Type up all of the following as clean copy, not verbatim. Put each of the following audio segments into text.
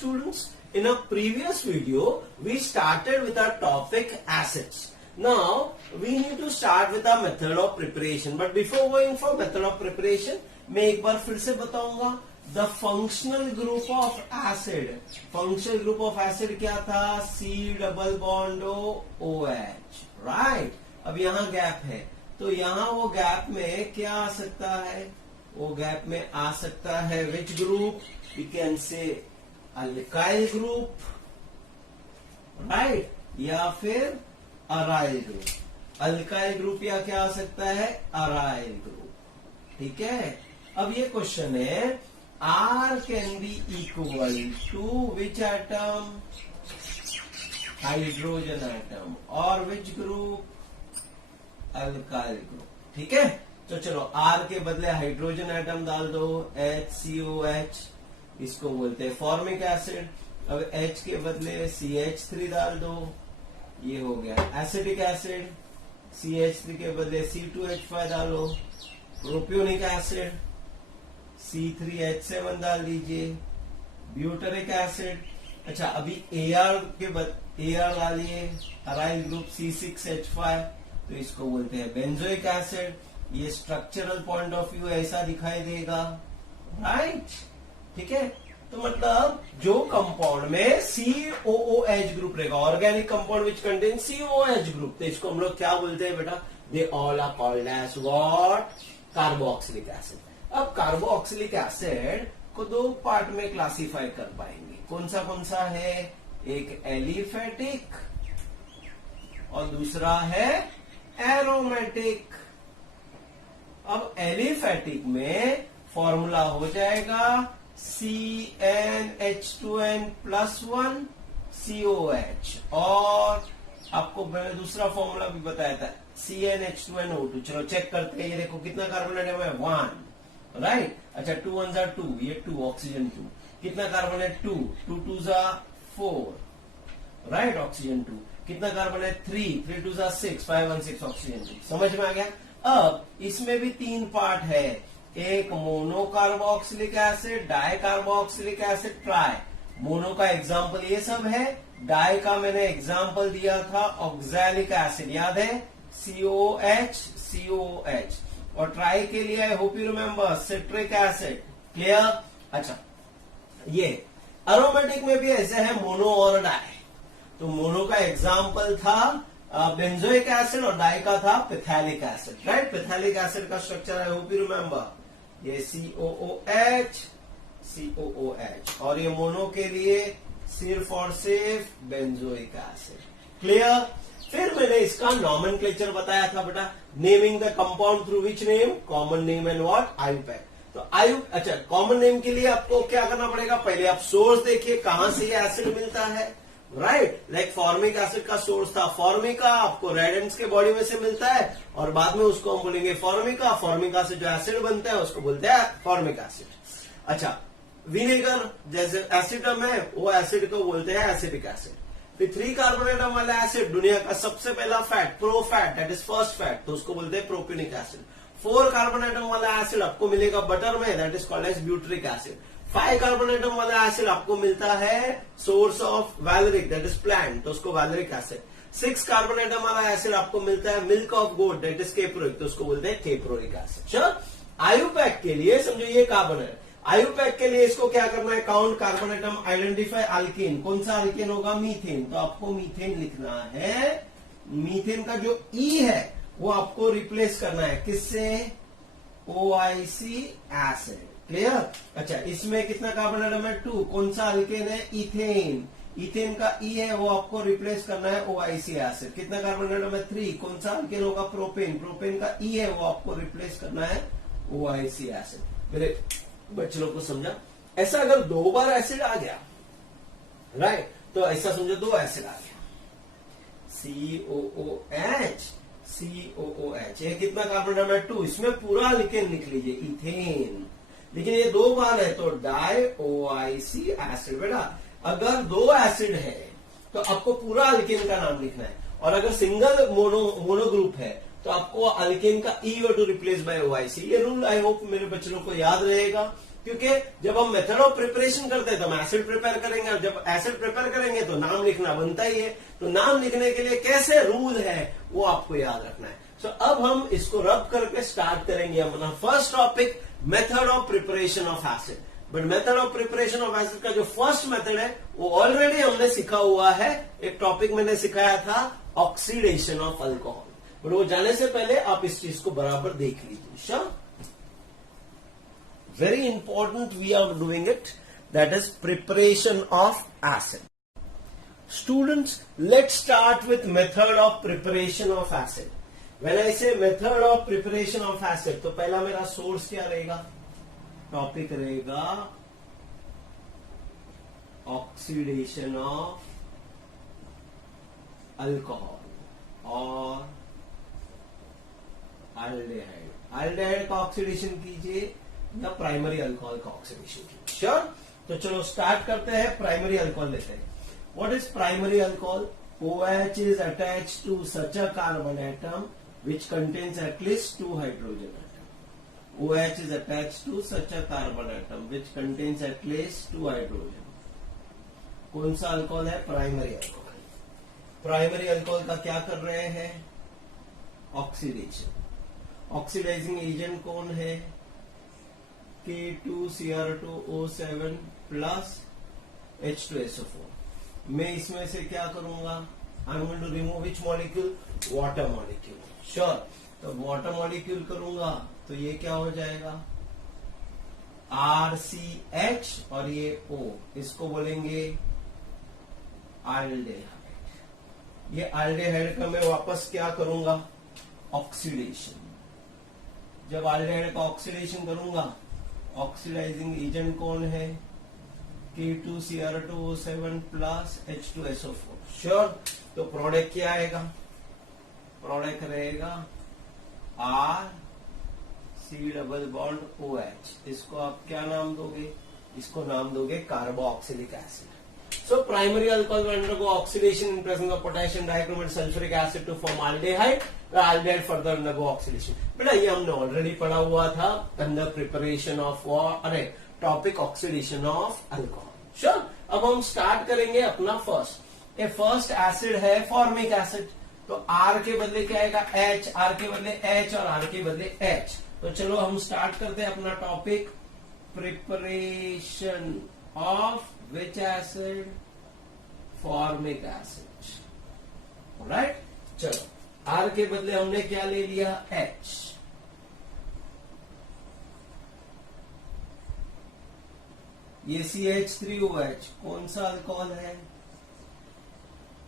students, in a previous video, we started with our topic acids. Now, we need to start with our method of preparation. But before going for method of preparation, मैं एक बार फिर से बताऊंगा. The functional group of acid. Functional group of acid क्या था? C double bond O OH. Right? अब यहाँ gap है, तो यहाँ वो गैप में क्या आ सकता है? वो गैप में आ सकता है which group? We can say alkyl group, right? या फिर अराइल ग्रुप. अल्काइल ग्रुप या क्या आ सकता है? Aryl group. ठीक है. अब ये क्वेश्चन है, R can be equal to which atom? Hydrogen atom. और विच ग्रुप? Alkyl group. ठीक है. तो चलो R के बदले हाइड्रोजन एटम डाल दो, HCOH. इसको बोलते हैं फॉर्मिक एसिड. अब H के बदले CH3 डाल दो, ये हो गया एसिटिक एसिड. CH3 के बदले C2H5 डालो, प्रोपियोनिक एसिड. C3H7 डाल दीजिए, ब्यूटरिक एसिड. अच्छा, अभी AR के बदले AR डालिए, अराइल ग्रुप C6H5, तो इसको बोलते हैं बेंजोइक एसिड. ये स्ट्रक्चरल पॉइंट ऑफ व्यू ऐसा दिखाई देगा, राइट? ठीक है. तो मतलब जो कंपाउंड में COOH ग्रुप रहेगा, organic compound which contain COOH group, तो इसको हम लोग क्या बोलते हैं बेटा? They all are called as what? Carboxylic acid. अब कार्बोक्सिलिक एसिड को दो पार्ट में क्लासिफाई कर पाएंगे. कौन सा है? एक एलिफेटिक और दूसरा है एरोमेटिक. अब एलिफेटिक में फॉर्मूला हो जाएगा CnH2n+1 COH, और आपको मैंने दूसरा फॉर्मूला भी बताया था CnH2nO2. चलो चेक करते हैं. ये देखो कितना कार्बन एटम है? 1, राइट? अच्छा, 2 1 जा 2, ये 2 ऑक्सीजन 2. कितना कार्बन है? 2 2 2 जा 4, राइट? ऑक्सीजन 2. कितना कार्बन है? 3 3 2 जा 6 5 1 6 ऑक्सीजन 2. समझ में आ गया? अब इसमें भी 3 पार्ट है. एक mono carboxylic acid, di carboxylic acid, try. Mono का एग्जाम्पल ये सब है. डाई का मैंने एग्जाम्पल दिया था ऑक्सैलिक एसिड, याद है? COH. और ट्राई के लिए I hope you remember citric acid. Clear? अच्छा, ये एरोमेटिक में भी ऐसे है मोनो और डाई. तो मोनो का एग्जाम्पल था बेंजोइक एसिड और डाई का था पिथैलिक एसिड, राइट? पिथैलिक एसिड का structure I hope you remember, ये COOH, और ये मोनो के लिए सिर्फ और सिर्फ बेंजोइक एसिड. क्लियर? फिर मैंने इसका नॉमेनक्लेचर बताया था बेटा, naming the compound through which name, common name and what? IUPAC. तो अच्छा, कॉमन नेम के लिए आपको क्या करना पड़ेगा? पहले आप सोर्स देखिए कहां से ये एसिड मिलता है, राइट? लाइक फॉर्मिक एसिड का सोर्स था फॉर्मिका, आपको रेड एंड्स के बॉडी में से मिलता है, और बाद में उसको हम बोलेंगे फॉर्मिका. फॉर्मिका से जो एसिड बनता है उसको बोलते हैं फॉर्मिक एसिड. अच्छा, विनेगर जैसे एसिडम है, वो एसिड को बोलते हैं एसिडिक एसिड. फिर 3 कार्बन एटम वाला एसिड, दुनिया का सबसे पहला fat, pro fat, that is first fat, तो उसको बोलते हैं प्रोपियोनिक एसिड. 4 कार्बन एटम वाला एसिड आपको मिलेगा बटर में, that is called as butyric acid. 5 carbon atom वाला एसिड आपको मिलता है source of valeric, that is plant, तो उसको वैलेरिक एसिड. 6 कार्बन एटम वाला एसिड आपको मिलता है milk of goat, that is caproic, तो उसको बोलते हैं केप्रोइक एसिड. चलो, IUPAC के लिए समझो ये कार्बन है. IUPAC के लिए इसको क्या करना है? Count carbon atom, identify alkane. कौन सा अल्केन होगा? मीथेन. तो आपको मीथेन लिखना है. मीथेन का जो E है वो आपको रिप्लेस करना है किससे? OIC acid. क्लियर? अच्छा, इसमें कितना कार्बन एटम है? 2. कौन सा अल्केन है? इथेन. इथेन का E है वो आपको रिप्लेस करना है OIC एसिड. कितना कार्बन एटम है? 3. कौन सा अल्केन होगा? प्रोपेन. प्रोपेन का E है वो आपको रिप्लेस करना है OIC एसिड. मेरे बच्चों को समझा? ऐसा अगर 2 बार एसिड आ गया, राइट, तो ऐसा समझो 2 एसिड आ गया, COOH. ये कितना कार्बन एटम है? 2. इसमें पूरा अल्केन लिख लीजिए, इथेन. लेकिन ये 2 बार है तो डाई OIC एसिड. बेटा अगर 2 एसिड है तो आपको पूरा अल्केन का नाम लिखना है, और अगर सिंगल मोनो ग्रुप है तो आपको अल्केन का E to replace by OIC. ये रूल आई होप मेरे बच्चों को याद रहेगा. क्योंकि जब हम मेथड ऑफ प्रिपरेशन करते हैं तो हम एसिड प्रिपेयर करेंगे, और जब एसिड प्रिपेयर करेंगे तो नाम लिखना बनता ही है। तो नाम लिखने के लिए कैसे रूल है वो आपको याद रखना है। सो अब हम इसको रब करके स्टार्ट करेंगे अपना first topic, method of preparation of acid. But method of preparation of acid का जो फर्स्ट मेथड है वो ऑलरेडी हमने सीखा हुआ है। एक टॉपिक मैंने सिखाया था ऑक्सीडेशन ऑफ अल्कोहल, बट वो जाने से पहले आप इस चीज को बराबर देख लीजिए। Sure, very important, we are doing it, that is preparation of acid. Students, let's start with method of preparation of acid. When I say method of preparation of acid, तो पहला मेरा सोर्स क्या रहेगा, टॉपिक रहेगा oxidation of alcohol और aldehyde. Aldehyde का oxidation कीजिए या प्राइमरी अल्कोहल का ऑक्सीडेशन कीजिए। श्योर, तो चलो स्टार्ट करते हैं। प्राइमरी अल्कोहल लेते हैं। What is primary alcohol? OH is attached to such a carbon atom which contains at least 2 hydrogen atom. OH is attached to such a carbon atom which contains at least 2 hydrogen. कौन सा alcohol है? Primary alcohol. Primary alcohol का क्या कर रहे हैं? Oxidation. Oxidising agent कौन है? K2Cr2O7 plus H2SO4। मैं इसमें से क्या करूंगा? I am going to remove which molecule? Water molecule. Sure, तो वाटर मॉलिक्यूल करूंगा तो ये क्या हो जाएगा? RCH और ये O, इसको बोलेंगे एल्डिहाइड। ये एल्डिहाइड का मैं वापस क्या करूंगा? ऑक्सीडेशन। जब एल्डिहाइड का ऑक्सीडेशन करूंगा, ऑक्सीडाइजिंग एजेंट कौन है? K2Cr2O7 plus H2SO4। श्योर, तो प्रोडक्ट क्या आएगा? प्रोडक्ट रहेगा RC डबल बॉन्ड OH। इसको आप क्या नाम दोगे? इसको नाम दोगे carboxylic acid. So primary alcohol will undergo oxidation in presence of potassium dichromate sulfuric acid to form aldehyde. The aldehyde further undergo oxidation. बेटा ये हमने ऑलरेडी पढ़ा हुआ था अंडर प्रिपरेशन ऑफ अरे topic oxidation of alcohol. Sure, अब हम start करेंगे अपना फर्स्ट। ये फर्स्ट एसिड है फॉर्मिक एसिड, तो R के बदले क्या आएगा? H, R के बदले H और R के बदले H। तो चलो हम स्टार्ट करते हैं अपना topic, preparation of which acid? Formic acid. Alright? चलो, R के बदले हमने क्या ले लिया? H। ये CH3OH कौन सा अल्कोहल है?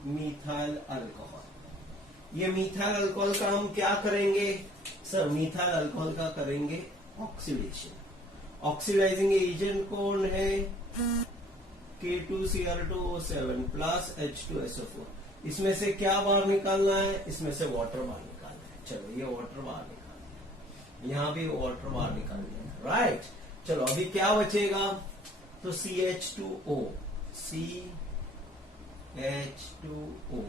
Methyl alcohol. ये मीथाइल अल्कोहल का हम क्या करेंगे? सर मीथाइल अल्कोहल का करेंगे ऑक्सीडेशन। ऑक्सीडाइजिंग एजेंट कौन है? K2Cr2O7 plus H2SO4। इसमें से क्या बाहर निकालना है? इसमें से वाटर बाहर निकालना है। चलो ये वाटर बाहर निकालना है, यहां भी वाटर बाहर निकालना है। राइट, चलो अभी क्या बचेगा? तो CH2O, CH2O,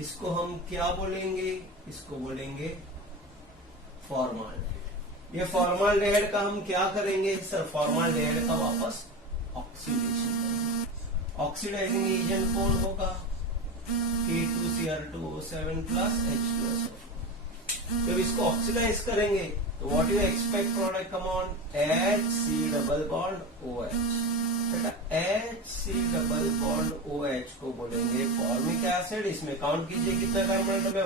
इसको हम क्या बोलेंगे? इसको बोलेंगे फॉर्माल्डिहाइड। ये फॉर्माल्डिहाइड का हम क्या करेंगे? सर फॉर्माल्डिहाइड का वापस ऑक्सीडेशन करेंगे। ऑक्सीडाइजिंग एजेंट कौन होगा? K2Cr2O7 plus H2SO4। जब इसको ऑक्सीडाइज करेंगे तो what you expect product come on? HC double bond OH। बेटा HC डबल बॉन्ड OH को बोलेंगे फॉर्मिक एसिड। इसमें काउंट कीजिए कितना कार्बन एटम है?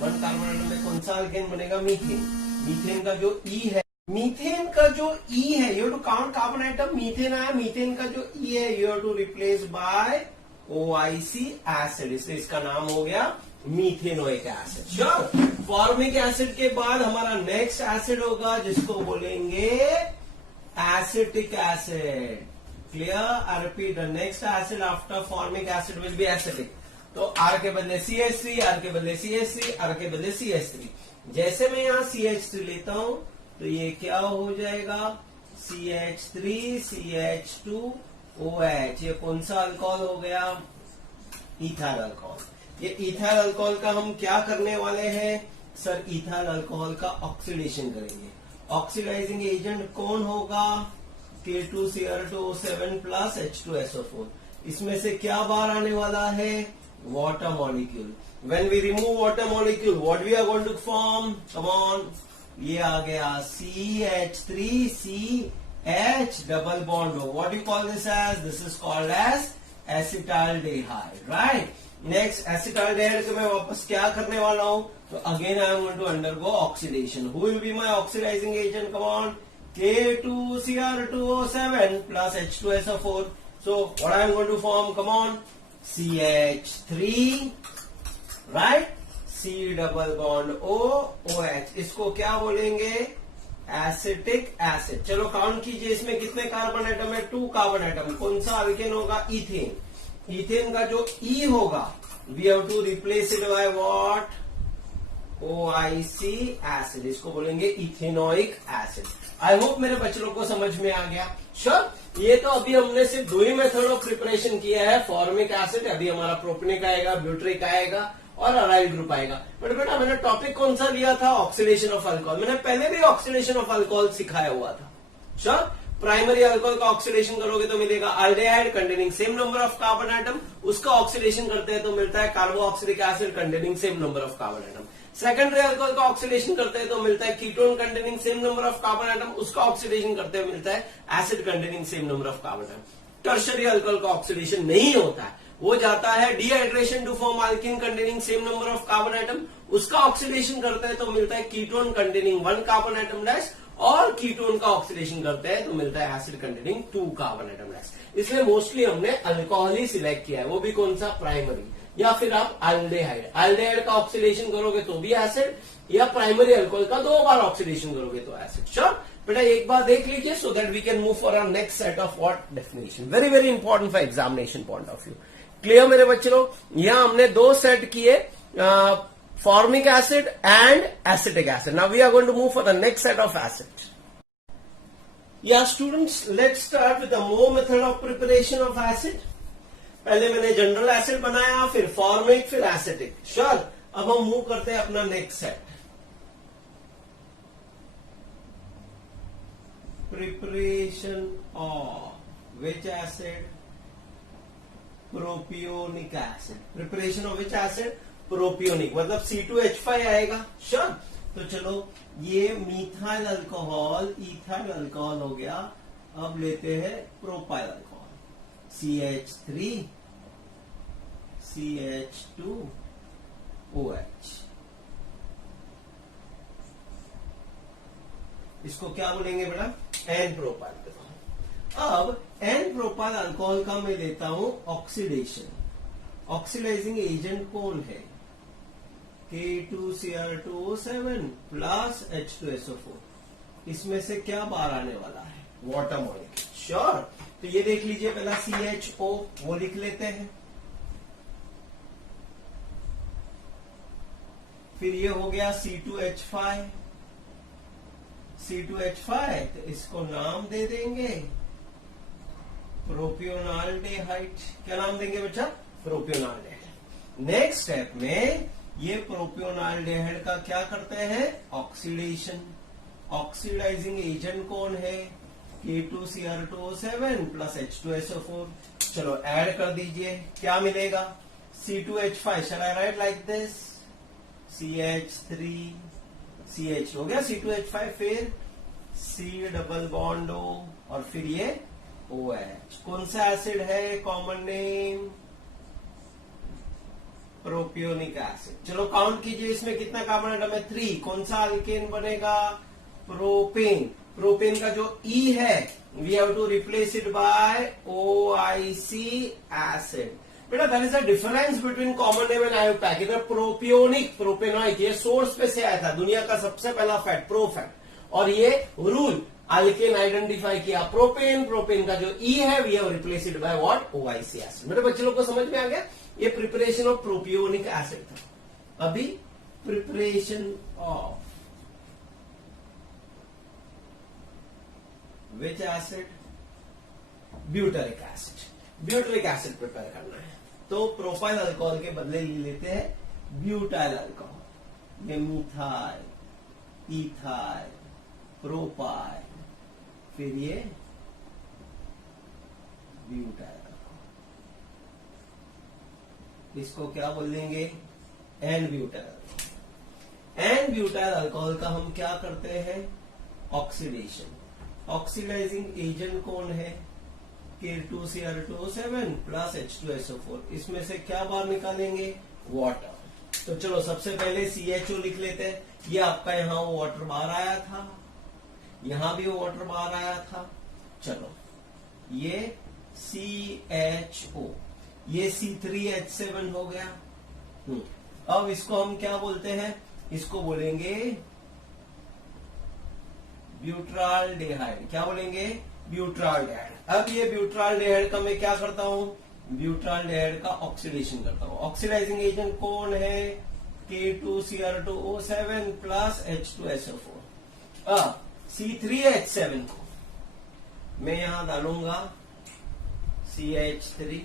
1 कार्बन एटम में कौन सा अल्केन बनेगा? मीथेन। मीथेन का जो E है, मीथेन का जो E है, you to count carbon atom. Methane आया, मीथेन का जो E है you have to replace by OIC acid, इसलिए इसका नाम हो गया methanoic acid. Sure, formic acid के बाद हमारा नेक्स्ट एसिड होगा जिसको बोलेंगे acetic acid. Clear? I repeat, the next acid after formic acid will be acetic. तो R के बदले CH3, R के बदले CH3, R के बदले CH3। जैसे मैं यहाँ CH3 लेता हूं तो ये क्या हो जाएगा? CH3 CH2 OH। ये कौन सा अल्कोहल हो गया? Ethyl alcohol. ये इथाइल अल्कोहल का हम क्या करने वाले हैं? सर इथाइल अल्कोहल का ऑक्सीडेशन करेंगे। ऑक्सीडाइजिंग एजेंट कौन होगा? K2Cr2O7 plus H2SO4। इसमें से क्या बाहर आने वाला है? Water molecule. When we remove water molecule, what we are going to form? Come on, ये आ गया CH3CH double bond O. What do you call this as? This is called as acetaldehyde, right? Next, acetaldehyde को मैं वापस क्या करने वाला हूं? तो again I am going to undergo oxidation. Who will be my oxidizing agent? Come on, K2Cr2O7 plus H2SO4. So what I am going to form? Come on, CH3. Right, C double bond O OH, इसको क्या बोलेंगे? Acetic acid. चलो count कीजिए, इसमें कितने carbon atom है? 2 carbon atom. कौन सा अल्केन होगा? इथेन। इथेन का जो E होगा, we have to replace it by what? OIC acid. इसको बोलेंगे इथेनोइक एसिड। आई होप मेरे बच्चों को समझ में आ गया। श्योर। ये तो अभी हमने सिर्फ 2 ही मेथड ऑफ प्रिपरेशन किया है। फॉर्मिक एसिड, अभी हमारा प्रोपेनिक आएगा, ब्यूट्रिक आएगा और अराइल ग्रुप आएगा। बट बेटा मैंने टॉपिक कौन सा लिया था? Oxidation of alcohol. मैंने पहले भी ऑक्सीडेशन ऑफ अल्कोहल सिखाया हुआ था। श्योर। प्राइमरी अल्कोहल का ऑक्सीडेशन करोगे तो मिलेगा aldehyde containing same number of carbon atom. उसका ऑक्सीडेशन करते हैं तो मिलता है carboxylic acid containing same number of carbon atom. Secondary alcohol का ऑक्सीडेशन करते हैं तो मिलता है ketone containing same number of carbon atom. उसका ऑक्सीडेशन करते हैं मिलता है acid containing same number of carbon atom. Tertiary alcohol का ऑक्सीडेशन नहीं होता है, वो जाता है dehydration to form alkene containing same number of carbon atom. उसका ऑक्सीडेशन करते हैं तो मिलता है ketone containing 1 carbon atom dash, और कीटोन का ऑक्सीडेशन करते हैं तो मिलता है acid containing 2 carbon atom dash. इसलिए मोस्टली हमने अल्कोहल ही सिलेक्ट किया है, वो भी कौन सा? प्राइमरी। या फिर आप अल्डेहाइड, अल्डेहाइड का ऑक्सीडेशन करोगे तो भी एसिड, या प्राइमरी अल्कोहल का 2 बार ऑक्सीडेशन करोगे तो एसिड। श्योर। बेटा एक बार देख लीजिए, so that we can move for our next set of what? Definition. Very very important for examination point of view. Clear मेरे बच्चों? यहां हमने 2 सेट किए, formic acid and acetic acid. Now we are going to move for the next set of acid. या students, let's start with the more method of preparation of acid. पहले मैंने general acid बनाया, फिर formic, फिर acetic. Sure. अब हम move करते हैं अपना next set. Preparation of which acid? Propionic acid. Preparation of which acid? Propionic, मतलब C2H5 आएगा। श्योर। तो चलो, ये मीथाइल अल्कोहल इथाइल अल्कोहल हो गया। अब लेते हैं प्रोपाइल अल्कोहल, CH3 CH2OH। इसको क्या बोलेंगे बेटा? N propyl alcohol. अब एन प्रोपाइल अल्कोहल का मैं लेता हूं ऑक्सीडेशन। ऑक्सीडाइजिंग एजेंट कौन है? K2Cr2O7 plus H2SO4। इसमें से क्या बाहर आने वाला है? Water molecule. श्योर। तो ये देख लीजिए, पहला CHO, वो लिख लेते हैं। फिर ये हो गया C2H5। C2H5, तो इसको नाम दे देंगे प्रोपियोनाल्डेहाइड। क्या नाम देंगे बच्चा? प्रोपियोनाल्डेहाइड। नेक्स्ट स्टेप में ये प्रोपियोनाल्डेहाइड का क्या करते हैं? ऑक्सीडेशन। ऑक्सीडाइजिंग एजेंट कौन है? K2Cr2O7 plus H2SO4। चलो ऐड कर दीजिए, क्या मिलेगा? C2H5। Shall I write like this? CH3 CH हो गया C2H5, फिर C डबल बॉन्ड O, और फिर ये OH। कौन सा एसिड है? Common name propionic acid. चलो काउंट कीजिए, इसमें कितना कार्बन एटम है? 3। कौन सा अल्केन बनेगा? प्रोपेन। प्रोपेन का जो E है, we have to replace it by OIC acid. बेटा that is the difference between common name and IUPAC. इधर प्रोपियोनिक, प्रोपेनॉइक, ये सोर्स पे से आया था, दुनिया का सबसे पहला फैट, प्रोफैट। और ये रूल अल्केन आइडेंटिफाई किया, प्रोपेन। प्रोपेन का जो E है, we have replace it by what? OIC acid. मेरे बच्चे लोग को समझ में आ गया? ये प्रिपरेशन ऑफ प्रोपियोनिक एसिड था। अभी preparation of which acid? Butyric acid. Butyric acid prepare करना है, तो प्रोपाइल अल्कोहल के बदले ले लेते हैं ब्यूटाइल अल्कोहल। ये मिथाइल, इथाइल, प्रोपाइल, फिर ये ब्यूटाइल अल्कोहल, इसको क्या बोल देंगे, n butyl. N butyl alcohol का हम क्या करते हैं, ऑक्सीडेशन। ऑक्सीडाइजिंग एजेंट कौन है, K2Cr2O7 प्लस H2SO4। इसमें से क्या बाहर निकालेंगे, वाटर। तो चलो सबसे पहले CHO लिख लेते हैं। ये आपका यहाँ वो वाटर बाहर आया था, यहां भी वो वाटर बाहर आया था। चलो ये CHO, ये C3H7 हो गया। अब इसको हम क्या बोलते हैं, इसको बोलेंगे ब्यूट्राल्डेहाइड। क्या बोलेंगे, ब्यूट्राल्डेहाइड। अब ये ब्यूट्राल्डेहाइड का मैं क्या करता हूं, ब्यूट्राल्डेहाइड का ऑक्सीडेशन करता हूं। ऑक्सीडाइजिंग एजेंट कौन है, K2Cr2O7 प्लस H2SO4। अब C3H7 को मैं यहां डालूंगा CH3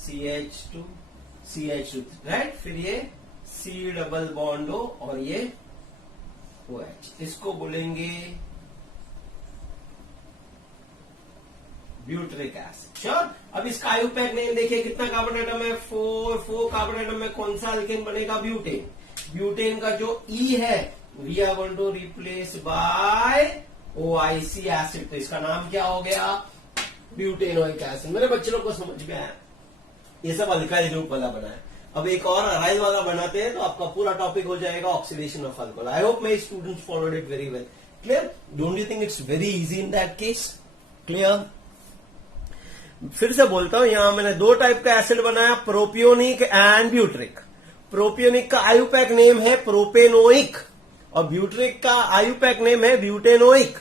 CH2 CH2, राइट। फिर ये C डबल बॉन्ड O और ये OH, इसको बोलेंगे ब्यूटरिक एसिड। श्योर। अब इसका आयुपैक नेम देखिए, कितना कार्बन एटम है, 4 कार्बन एटम में कौन सा अल्केन बनेगा, ब्यूटेन। ब्यूटेन का जो E है we are going to replace by OIC acid. तो इसका नाम क्या हो गया, ब्यूटेनोइक एसिड। मेरे बच्चे लोग को समझ में आया, ये सब अल्काइल ग्रुप वाला बना है। अब एक और अराइल वाला बनाते हैं तो आपका पूरा टॉपिक हो जाएगा oxidation of alcohol. I hope my students followed it very well. Clear, don't you think it's very easy in that case. Clear, फिर से बोलता हूं, यहां मैंने दो टाइप का एसिड बनाया, प्रोपियोनिक एंड ब्यूटरिक। प्रोपियोनिक का आयुपैक नेम है प्रोपेनोइक और ब्यूटरिक का आयुपैक नेम है ब्यूटेनोइक।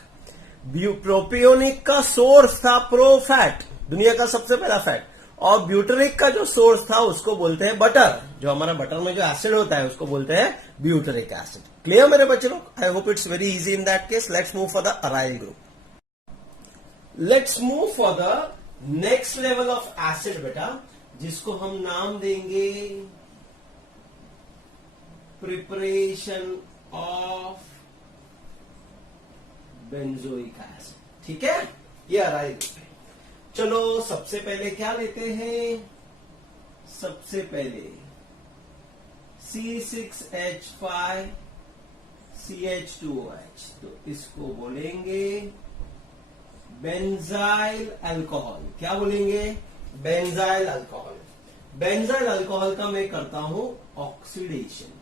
प्रोपियोनिक का सोर्स था प्रोफैट, दुनिया का सबसे पहला फैट, और ब्यूटरिक का जो सोर्स था उसको बोलते हैं बटर। जो हमारा बटर में जो एसिड होता है उसको बोलते हैं ब्यूटरिक एसिड। क्लियर मेरे बच्चे लोग, I hope it's very easy in that case. Let's move for the aryl group. Let's move for the next level of acid बेटा, जिसको हम नाम देंगे प्रिपरेशन ऑफ बेंजोइक एसिड। ठीक है, ये अराइल ग्रुप है। चलो सबसे पहले क्या लेते हैं, सबसे पहले C6H5 CH2OH, तो इसको बोलेंगे बेंजाइल अल्कोहल। क्या बोलेंगे, बेंजाइल अल्कोहल। बेंजाइल अल्कोहल का मैं करता हूं ऑक्सीडेशन।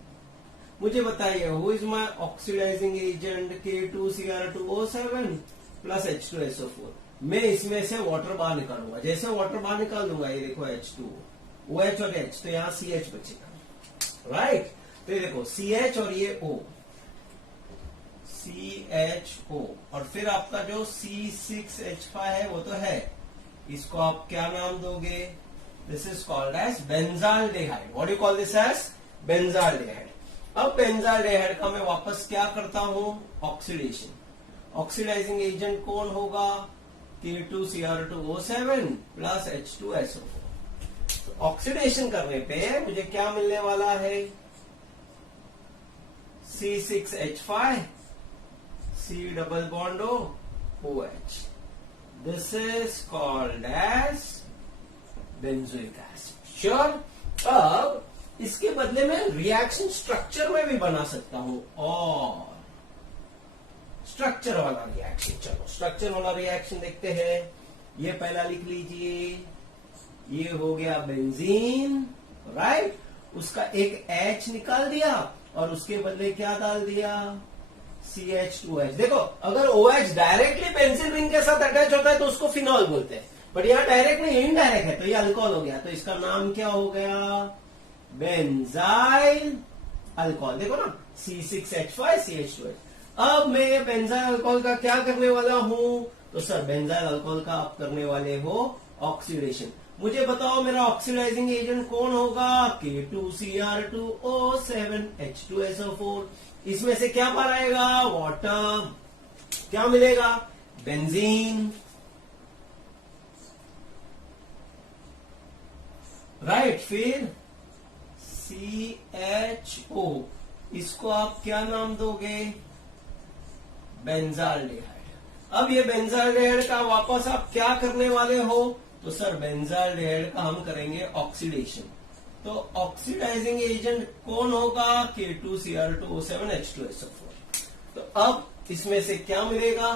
मुझे बताइए, who is my oxidising agent, K2Cr2O7 plus H2SO4। मैं इसमें से वाटर बाहर निकालूंगा। जैसे वाटर बाहर निकाल दूंगा, ये देखो H2O, OH और H, तो यहां CH बचेगा, राइट। तो ये देखो CH और ये O, CHO, और फिर आपका जो C6H5 है वो तो है, इसको आप क्या नाम दोगे, this is called as benzaldehyde. What you call this as, benzaldehyde. अब बेंजाल्डेहाइड का मैं वापस क्या करता हूं, ऑक्सीडेशन। ऑक्सीडाइजिंग एजेंट कौन होगा, K2Cr2O7 प्लस H2SO4। ऑक्सीडेशन करने पे मुझे क्या मिलने वाला है, C6H5 C double bond O OH। This is called as benzoic acid. Sure. अब इसके बदले में रिएक्शन स्ट्रक्चर में भी बना सकता हूं, और स्ट्रक्चर वाला रिएक्शन। चलो स्ट्रक्चर वाला रिएक्शन देखते हैं। ये पहला लिख लीजिए, ये हो गया बेंजीन, राइट। उसका एक H निकाल दिया और उसके बदले क्या डाल दिया, CH2H। देखो अगर OH डायरेक्टली पेंसिल रिंग के साथ अटैच होता है तो उसको फिनॉल बोलते हैं, बट यहाँ डायरेक्ट नहीं, इनडायरेक्ट है, तो ये अल्कोहल हो गया। तो इसका नाम क्या हो गया, बेंजाइल अल्कोहल। देखो ना, C6H5 CH2H। अब मैं बेंजाइल अल्कोहल का क्या करने वाला हूं, तो सर बेंजाइल अल्कोहल का आप करने वाले हो ऑक्सीडेशन। मुझे बताओ मेरा ऑक्सीडाइजिंग एजेंट कौन होगा, K2Cr2O7 H2SO4। इसमें से क्या बाहर आएगा, वाटर। क्या मिलेगा, बेंजीन, राइट। फिर CHO, इसको आप क्या नाम दोगे, बेंजाल्डेहाइड। अब ये बेंजाल्डेहाइड का वापस आप क्या करने वाले हो, तो सर बेंजाल्डिहाइड का हम करेंगे ऑक्सीडेशन। तो ऑक्सीडाइजिंग एजेंट कौन होगा? K2Cr2O7H2SO4। तो अब इसमें से क्या मिलेगा?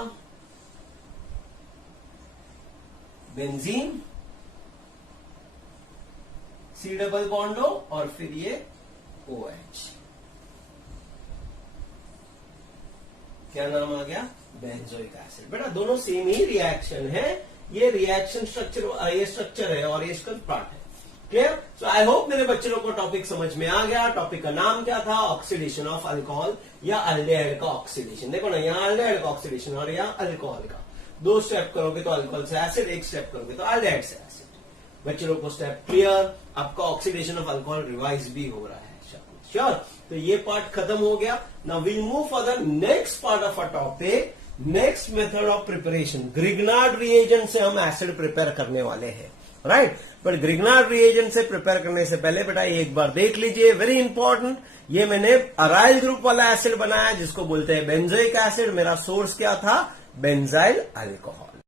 Benzene, C double bond O और फिर ये OH। क्या नाम आ गया? Benzoic acid. बेटा दोनों सेम ही रिएक्शन है, ये रिएक्शन स्ट्रक्चर, ये स्ट्रक्चर है और ये इसका पार्ट है। क्लियर? सो आई होप मेरे बच्चों को टॉपिक समझ में आ गया। टॉपिक का नाम क्या था? ऑक्सीडेशन ऑफ अल्कोहल या अल्डेहाइड का ऑक्सीडेशन। देखो ना, यहाँ अल्डेहाइड का ऑक्सीडेशन और यहाँ अल्कोहल का। 2 स्टेप करोगे तो अल्कोहल से एसिड, 1 स्टेप करोगे तो अल्डेहाइड से एसिड। बच्चों को स्टेप क्लियर? आपका ऑक्सीडेशन ऑफ अल्कोहल रिवाइज भी हो रहा है। श्योर? तो ये पार्ट खत्म हो गया। Now we'll move for the next part of a topic, next method of preparation. Grignard reagent से हम एसिड प्रिपेयर करने वाले हैं, राइट? बट ग्रिग्नार्ड रिएजेंट से प्रिपेयर करने से पहले बेटा ये एक बार देख लीजिए, वेरी इंपॉर्टेंट। ये मैंने अराइल ग्रुप वाला एसिड बनाया जिसको बोलते हैं बेंजोइक एसिड। मेरा सोर्स क्या था? Benzyl alcohol.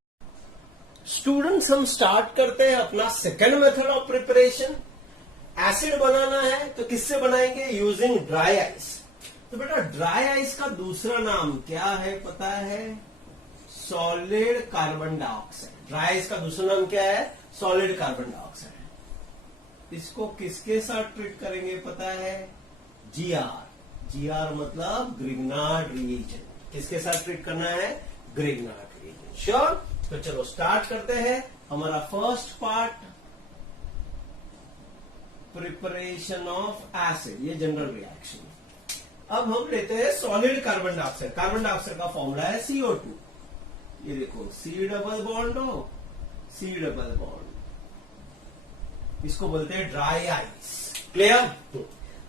स्टूडेंट्स, हम स्टार्ट करते हैं अपना second method of preparation. Acid बनाना है तो किससे बनाएंगे? Using dry ice. तो बेटा ड्राई आइस का दूसरा नाम क्या है पता है? Solid carbon dioxide. Dry ice का दूसरा नाम क्या है? Solid carbon dioxide. इसको किसके साथ ट्रीट करेंगे पता है? GR। GR मतलब ग्रिग्नार्ड रिएजेंट। किसके साथ ट्रीट करना है? Grignard reagent. श्योर? तो चलो स्टार्ट करते हैं हमारा first part, preparation of acid. ये जनरल रिएक्शन। अब हम लेते हैं solid carbon dioxide. Carbon dioxide का फॉर्मूला है CO2। ये देखो, C double bond O, C double bond. इसको बोलते हैं ड्राई आइस। क्लियर?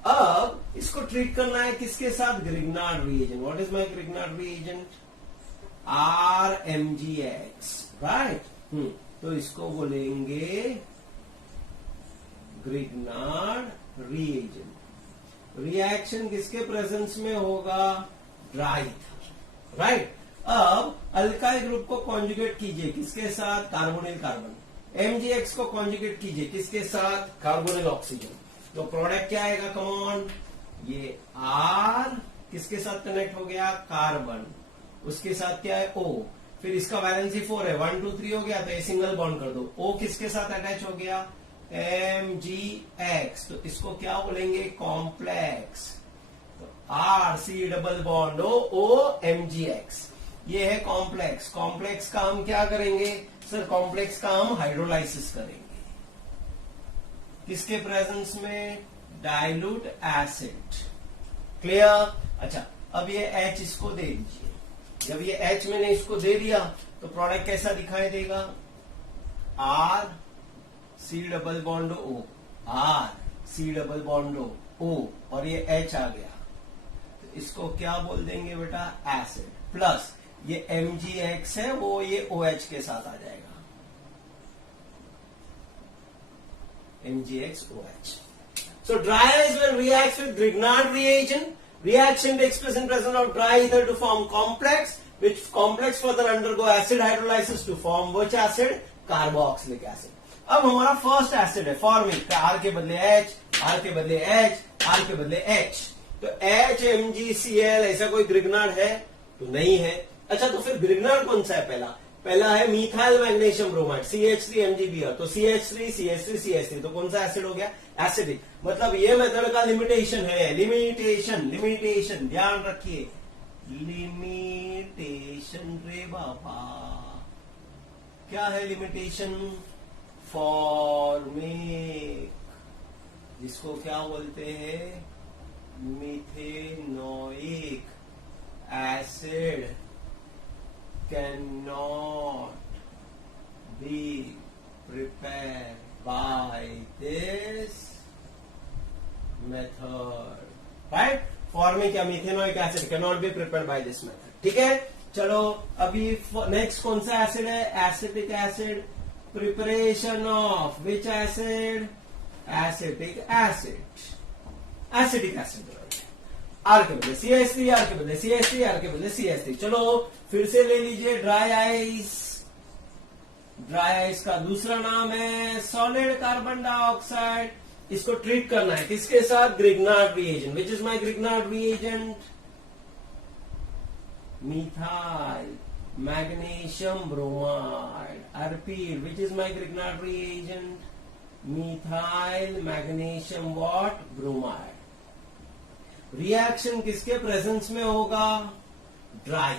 अब इसको ट्रीट करना है किसके साथ? Grignard reagent. What is my Grignard reagent? RMgX, right? तो इसको बोलेंगे ग्रिग्नार्ड रिएजेंट। रिएक्शन किसके प्रेजेंस में होगा? ड्राई था, राइट? अब अल्काइल ग्रुप को कॉन्जुगेट कीजिए किसके साथ? Carbonyl carbon. MgX को कॉन्जुगेट कीजिए किसके साथ? Carbonyl oxygen. तो प्रोडक्ट क्या आएगा? कमॉन, ये R किसके साथ कनेक्ट हो गया? कार्बन। उसके साथ क्या है? O। फिर इसका वैलेंसी 4 है, 1 2 3 हो गया तो ये सिंगल बॉन्ड कर दो। O किसके साथ अटैच हो गया? MgX। तो इसको क्या बोलेंगे? कॉम्प्लेक्स। तो RC double bond O MgX, ये है कॉम्प्लेक्स। कॉम्प्लेक्स का हम क्या करेंगे? सर कॉम्प्लेक्स का हम हाइड्रोलाइसिस करेंगे किसके प्रेजेंस में? Dilute acid. क्लियर? अच्छा, अब ये H इसको दे दीजिए। जब ये H मैंने इसको दे दिया तो प्रोडक्ट कैसा दिखाई देगा? R C double bond O, R C double bond O और ये H आ गया। तो इसको क्या बोल देंगे बेटा? एसिड। प्लस ये MgX है, वो ये OH के साथ आ जाएगा। MgX OH. So dry ice when reacts with Grignard reagent, reaction takes place in presence of dry ether to form complex, which complex further undergo acid hydrolysis to form which acid? Carboxylic acid. अब हमारा first acid है formic, R के बदले H, R के बदले H, R के बदले H। तो HMgCl ऐसा कोई ग्रिग्नार्ड है? तो नहीं है। अच्छा, तो फिर ग्रिग्नार्ड कौन सा है? पहला है मिथाइल मैग्नीशियम ब्रोमाइड, CH3MgBr। तो CH3 CH3 CH3 तो कौन सा एसिड हो गया? एसिडिक। मतलब ये मेथड का लिमिटेशन है। लिमिटेशन ध्यान रखिए, लिमिटेशन रे बाबा। क्या है लिमिटेशन? फॉर्मिक, जिसको क्या बोलते हैं? Methanoic acid cannot be prepared by this method, right? Formic या methanoic acid cannot be prepared by this method। ठीक है, चलो अभी नेक्स्ट कौन सा एसिड है? Acetic acid. Preparation of which acid? Acetic acid. Acetic acid R के बदले CH3, आर के बदले CH3, आर के बदले CH3। चलो फिर से ले लीजिए ड्राई आइस। ड्राई आइस का दूसरा नाम है सॉलिड कार्बन डाइऑक्साइड। इसको ट्रीट करना है किसके साथ? Grignard reagent. Which is my Grignard reagent? Methyl magnesium bromide. I repeat, which is my Grignard reagent? Methyl magnesium what? Bromide। Reaction किसके प्रेजेंस में होगा? ड्राई।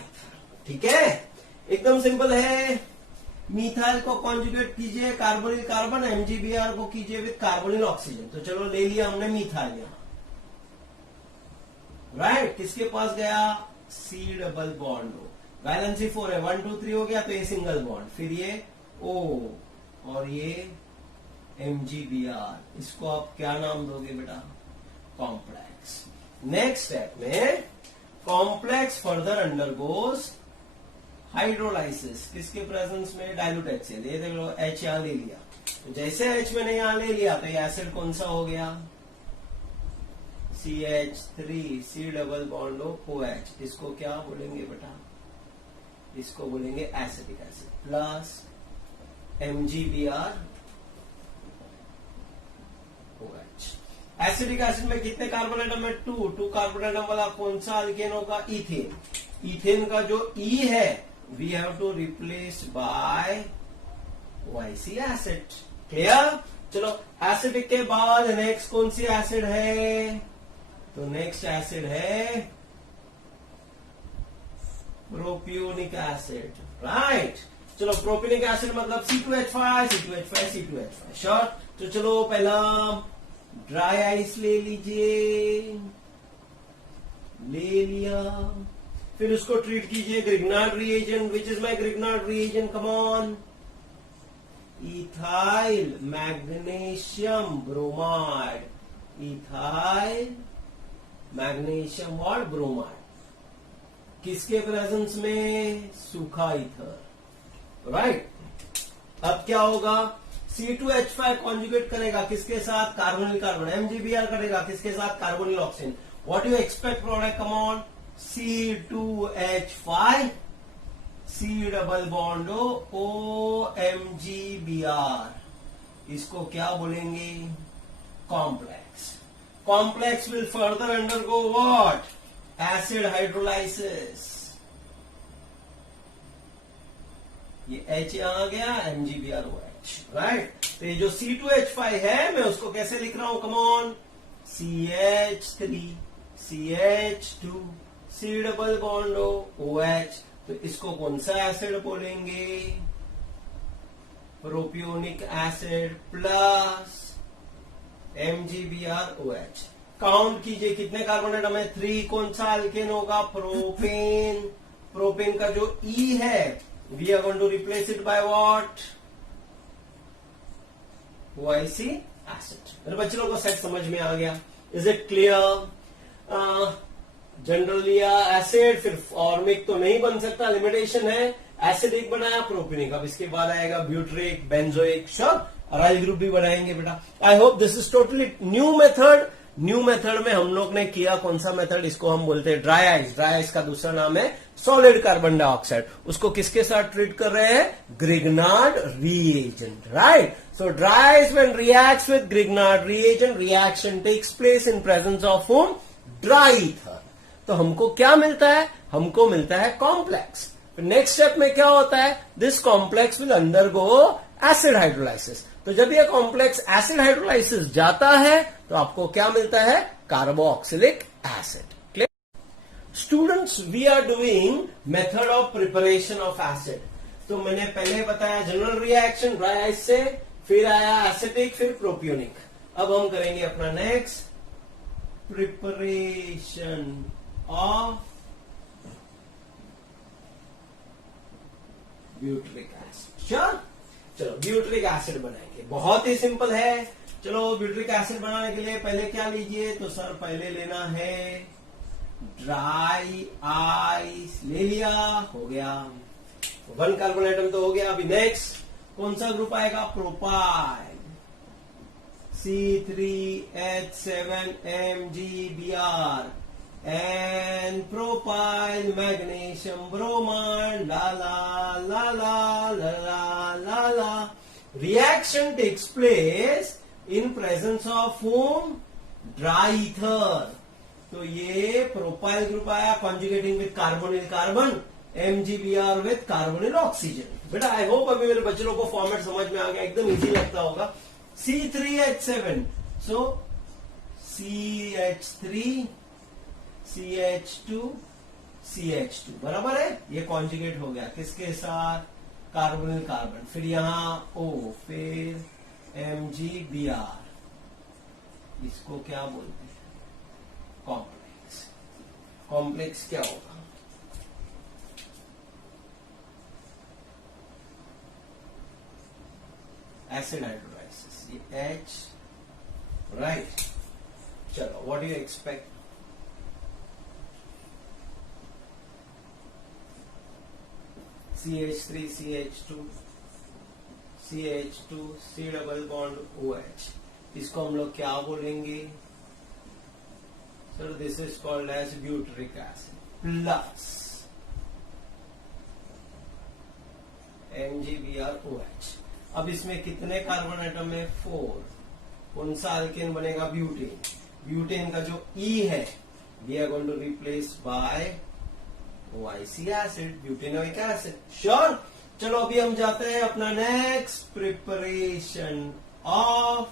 ठीक है, एकदम सिंपल है। मिथाइल को कॉन्जुगेट कीजिए कार्बोनिल कार्बन, MgBr को कीजिए विद कार्बोनिल ऑक्सीजन। तो चलो ले लिया हमने मिथाइल यहां, राइट। किसके पास गया? C double bond O, valency 4 है, 1 2 3 हो गया, तो ये सिंगल बॉन्ड, फिर ये O और ये MgBr। इसको आप क्या नाम दोगे बेटा? कॉम्प्लेक्स। नेक्स्ट स्टेप में कॉम्प्लेक्स फर्दर अंडरगोज हाइड्रोलाइसिस। किसके प्रेजेंस में? Dilute HCl। ये देख लो H यहां ले लिया, तो जैसे H मैंने यहां ले लिया तो ये एसिड कौन सा हो गया? CH3 C double bond OH। इसको क्या बोलेंगे बेटा? इसको बोलेंगे acetic acid plus MgBr OH। Acidic acid में कितने कार्बन एटम है? 2 कार्बन एटम वाला कौन सा अल्केन होगा? इथेन। इथेन का जो E है we have to replace by OIC acid. Clear? चलो एसिडिक के बाद नेक्स्ट कौन सी एसिड है? तो नेक्स्ट एसिड है प्रोपियोनिक एसिड, राइट। चलो प्रोपियोनिक एसिड मतलब C2H5 C2H5 C2H5। श्योर। तो चलो पहला ड्राई आइस ले लीजिए, ले लिया, फिर उसको ट्रीट कीजिए Grignard reagent. Which is my Grignard reagent? Come on. Ethyl magnesium bromide. Ethyl magnesium और ब्रोमाइड किसके प्रेजेंस में? सूखा ईथर, राइट। अब क्या होगा? C2H5 कॉन्जुगेट करेगा किसके साथ? Carbonyl carbon. MgBr करेगा किसके साथ? Carbonyl oxygen. What you expect product? Come on. C2H5 C double bond O MgBr। इसको क्या बोलेंगे? Complex. Complex will further undergo what? Acid hydrolysis. ये H यहां गया, MgBr OH, राइट। तो ये जो C2H5 है मैं उसको कैसे लिख रहा हूं? Come on. CH3 CH2 C double bond OH। तो इसको कौन सा एसिड बोलेंगे? Propionic acid plus MgBr OH। Count कीजिए कितने कार्बन एटम है? 3। कौन सा अल्केन होगा? प्रोपेन। प्रोपेन का जो E है we are going to replace it by what? OIC acid. मेरे बच्चे लोगों को सेट समझ में आ गया? Is it clear? जनरल लिया एसिड, फिर फॉर्मिक तो नहीं बन सकता, लिमिटेशन है। एसिडिक बनाया प्रोपेनिक, अब इसके बाद आएगा ब्यूटरिक, बेंजोइक, सब अराइल ग्रुप भी बनाएंगे बेटा। I hope this is totally new method. New method में हम लोग ने किया कौन सा मेथड? इसको हम बोलते हैं ड्राई आइस। ड्राई आइस का दूसरा नाम है सॉलिड कार्बन डाइऑक्साइड। उसको किसके साथ ट्रीट कर रहे हैं? Grignard reagent, right. So dry ice when reacts with Grignard reagent, reaction takes place in presence of whom? Dry ether. तो हमको क्या मिलता है? हमको मिलता है कॉम्प्लेक्स। नेक्स्ट स्टेप में क्या होता है? This complex will undergo acid hydrolysis. तो जब ये कॉम्प्लेक्स एसिड हाइड्रोलाइसिस जाता है तो आपको क्या मिलता है? Carboxylic acid. Clear? Students, we are doing method of preparation of acid. तो मैंने पहले बताया जनरल रिएक्शन ड्राई आइस से, फिर आया एसिडिक, फिर प्रोपियोनिक। अब हम करेंगे अपना next preparation of butyric acid. Sure? चलो ब्यूटरिक एसिड बनाएंगे, बहुत ही सिंपल है। चलो ब्यूटरिक एसिड बनाने के लिए पहले क्या लीजिए? तो सर पहले लेना है ड्राई आइस। ले लिया, हो गया। 1 कार्बन आइटम तो हो गया। अभी नेक्स्ट कौन सा ग्रुप आएगा? Propyl. C3H7MgBr। and propyl magnesium bromide, la la la la la la la la. Reaction takes place in presence of whom? Dry ether. तो ये प्रोपाइल ग्रुप आया conjugating with carbonyl carbon, MgBr with carbonyl oxygen. बेटा I hope अभी मेरे बच्चों को format समझ में आ गया, एकदम इजी लगता होगा. C3H7, सो CH3 CH2 CH2 बराबर है. ये कॉन्जुगेट हो गया किसके साथ? Carbonyl carbon. फिर यहां O, फिर MgBr. इसको क्या बोलते हैं? कॉम्प्लेक्स. कॉम्प्लेक्स क्या होगा? Acid hydrolysis. ये H, राइट. चलो, what do you expect? CH3 CH2 CH2 C double bond OH. इसको हम लोग क्या बोलेंगे? Sir this is called as butyric acid plus MgBrOH. अब इसमें कितने कार्बन एटम है? 4. कौन सा अल्केन बनेगा? ब्यूटेन. ब्यूटेन का जो E है we are going to replace by OIC acid, butanoic acid. Sure. चलो अभी हम जाते हैं अपना next preparation of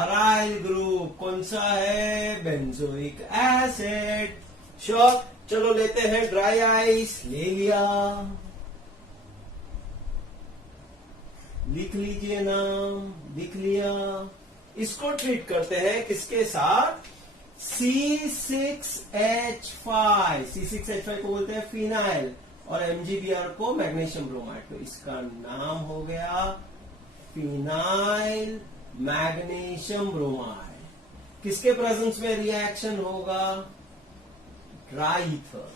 aryl group. कौन सा है? Benzoic acid. श्योर. चलो लेते हैं ड्राई आइस. ले लिया, लिख लीजिए नाम, लिख लिया. इसको ट्रीट करते हैं किसके साथ? C6H5. C6H5 को बोलते हैं फिनाइल और MgBr को मैग्नीशियम ब्रोमाइड. तो इसका नाम हो गया फिनाइल मैग्नीशियम ब्रोमाइड. किसके प्रेजेंस में रिएक्शन होगा? Dry ether,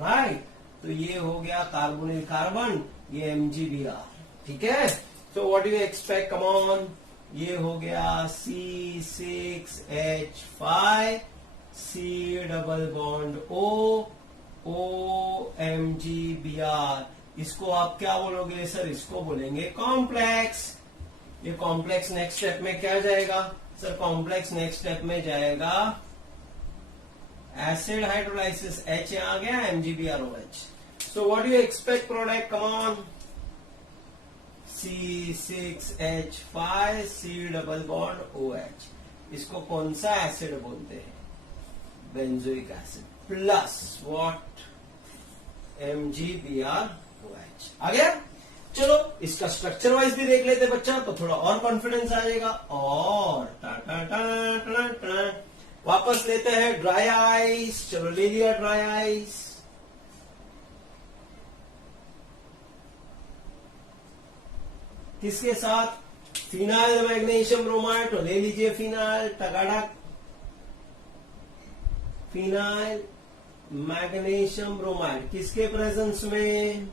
right. तो ये हो गया कार्बोनिल कार्बन, ये MgBr. ठीक है. So what do you expect? Come on. ये हो गया C6H5 C double bond O MgBr. इसको आप क्या बोलोगे? सर इसको बोलेंगे कॉम्प्लेक्स. ये कॉम्प्लेक्स नेक्स्ट स्टेप में क्या जाएगा? सर कॉम्प्लेक्स नेक्स्ट स्टेप में जाएगा एसिड हाइड्रोलाइसिस. H आ गया, MgBrOH. So what do you expect product? Come on. C6H5 C double bond OH. इसको कौन सा एसिड बोलते हैं? Benzoic acid plus what? MgBrOH. आ गया. चलो इसका स्ट्रक्चर वाइज भी देख लेते बच्चा, तो थोड़ा और कॉन्फिडेंस आ जाएगा. और टा टा टा टा टा. वापस लेते हैं ड्राई आइस. चलो ले लिया ड्राई आइस. किसके साथ? Phenyl magnesium bromide. तो ले लीजिए फिनाइल. टकाटक. फिनाइल मैग्नीशियम ब्रोमाइड किसके प्रेजेंस में?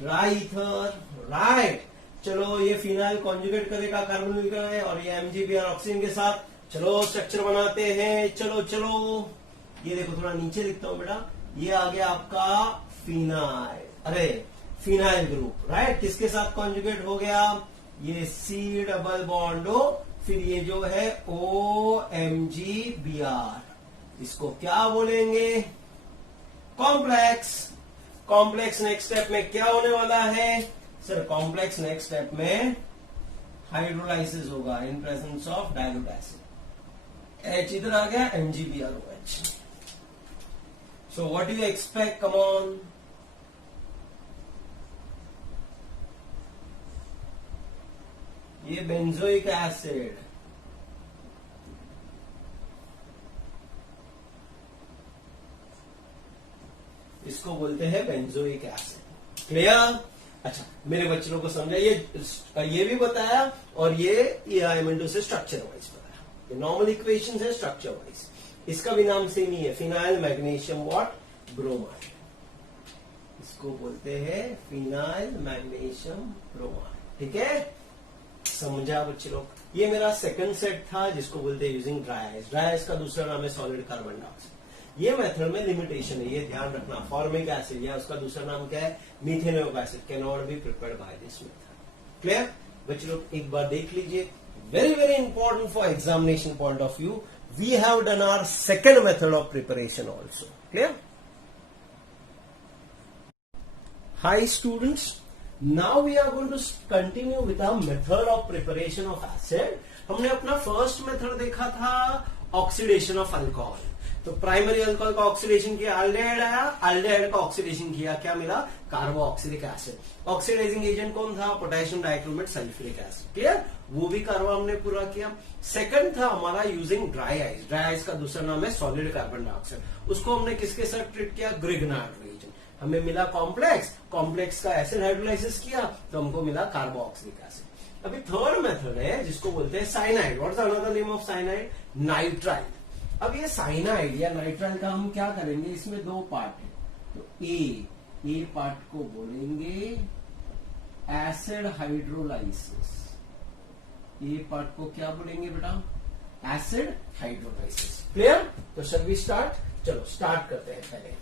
Dry ether, right. चलो ये फिनाइल कॉन्जुगेट करेगा कार्बोनिल का है और ये MgBr ऑक्सीजन के साथ. चलो स्ट्रक्चर बनाते हैं. चलो चलो ये देखो, थोड़ा नीचे लिखता हूं बेटा. ये आ गया आपका फिनाइल. अरे फिनाइल ग्रुप, राइट. किसके साथ कॉन्जुगेट हो गया? ये C डबल बॉन्ड O. फिर ये जो है OMgBr. इसको क्या बोलेंगे? कॉम्प्लेक्स. कॉम्प्लेक्स नेक्स्ट स्टेप में क्या होने वाला है? सर कॉम्प्लेक्स नेक्स्ट स्टेप में हाइड्रोलाइसिस होगा इन presence of dilute acid. H इधर आ गया, MgBrOH. So what do you expect? Come on. ये बेंजोइक एसिड. इसको बोलते हैं बेंजोइक एसिड. क्लियर? अच्छा मेरे बच्चों को समझा. ये भी बताया और ये आई मीन टू से स्ट्रक्चर वाइज बताया. ये नॉर्मल इक्वेशन है स्ट्रक्चर वाइज. इसका भी नाम सेम ही है, फिनाइल मैग्नीशियम व्हाट? ब्रोमाइड. इसको बोलते हैं फिनाइल मैग्नीशियम ब्रोमाइड. ठीक है. समझा बच्चे लोग? ये मेरा सेकंड सेट था जिसको बोलते हैं using dry ice. Dry ice का दूसरा नाम है सॉलिड कार्बन डाइऑक्साइड। ये मेथड में लिमिटेशन है, ये ध्यान रखना। फॉर्मिक एसिड या उसका दूसरा नाम क्या है, methanoic acid, can not be prepared by this method. Clear बच्चे लोग? एक बार देख लीजिए, very very important for examination point of view. We have done our second method of preparation also. Clear? Hi students, now we are going to continue with our method of preparation of acid. हमने अपना first method देखा था oxidation of alcohol. तो primary alcohol का oxidation किया, aldehyde आया, aldehyde का oxidation किया, क्या मिला? Carboxylic acid. ऑक्सीडाइजिंग एजेंट कौन था? Potassium dichromate sulphuric acid. Clear? वो भी कार्बन हमने पूरा किया। सेकंड था हमारा using dry ice. Dry ice का दूसरा नाम है सॉलिड कार्बन डाइऑक्साइड। उसको हमने किसके साथ ट्रीट किया? Grignard reagent. हमें मिला कॉम्प्लेक्स, कॉम्प्लेक्स का एसिड हाइड्रोलाइसिस किया तो हमको मिला कार्बोक्सिलिक एसिड। अभी थर्ड मेथड है जिसको बोलते हैं cyanide. What is another name of cyanide? Nitrile. अब ये साइनाइड या नाइट्राइल का हम क्या करेंगे, इसमें दो पार्ट है। तो ए पार्ट को बोलेंगे एसिड हाइड्रोलाइसिस। ए पार्ट को क्या बोलेंगे बेटा? Acid hydrolysis. क्लियर? तो शैल वी स्टार्ट? चलो स्टार्ट करते हैं। पहले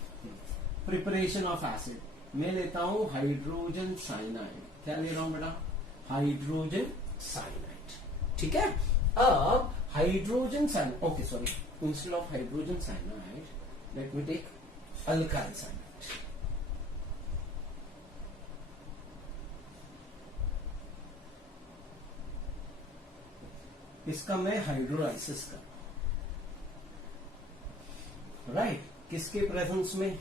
प्रिपरेशन ऑफ एसिड मैं लेता हूं हाइड्रोजन साइनाइड। क्या ले रहा हूं बेटा? Hydrogen cyanide. ठीक है? अब hydrogen cyanide, okay sorry, instead of hydrogen cyanide let me take alkyl cyanide. इसका मैं हाइड्रोलाइसिस कर राइट। किसके प्रेजेंस में?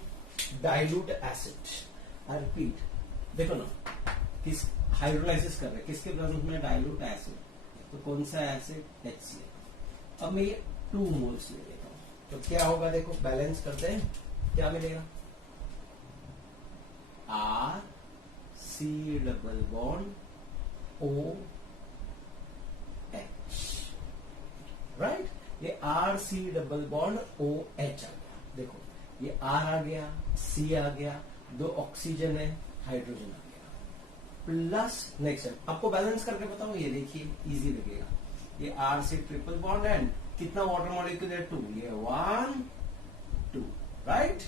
Dilute acid. आई रिपीट, देखो ना, किस हाइड्रोलाइसिस कर रहे हैं, किसके प्रेजेंस में? Dilute acid. तो कौन सा एसिड? HCl। अब मैं ये 2 मोल्स ले लेता हूं तो क्या होगा? देखो बैलेंस करते हैं, क्या मिलेगा? RC double bond OH। Right? ये RC डबल बॉन्ड OH आ गया। देखो ये R आ गया, C आ गया, 2 ऑक्सीजन है, हाइड्रोजन आ गया, प्लस नेक्स्ट आपको बैलेंस करके बताऊं, ये देखिए इजी लगेगा। ये R से ट्रिपल बॉन्ड एंड कितना वाटर मॉलिक्यूल है? 2। ये 1 2 राइट।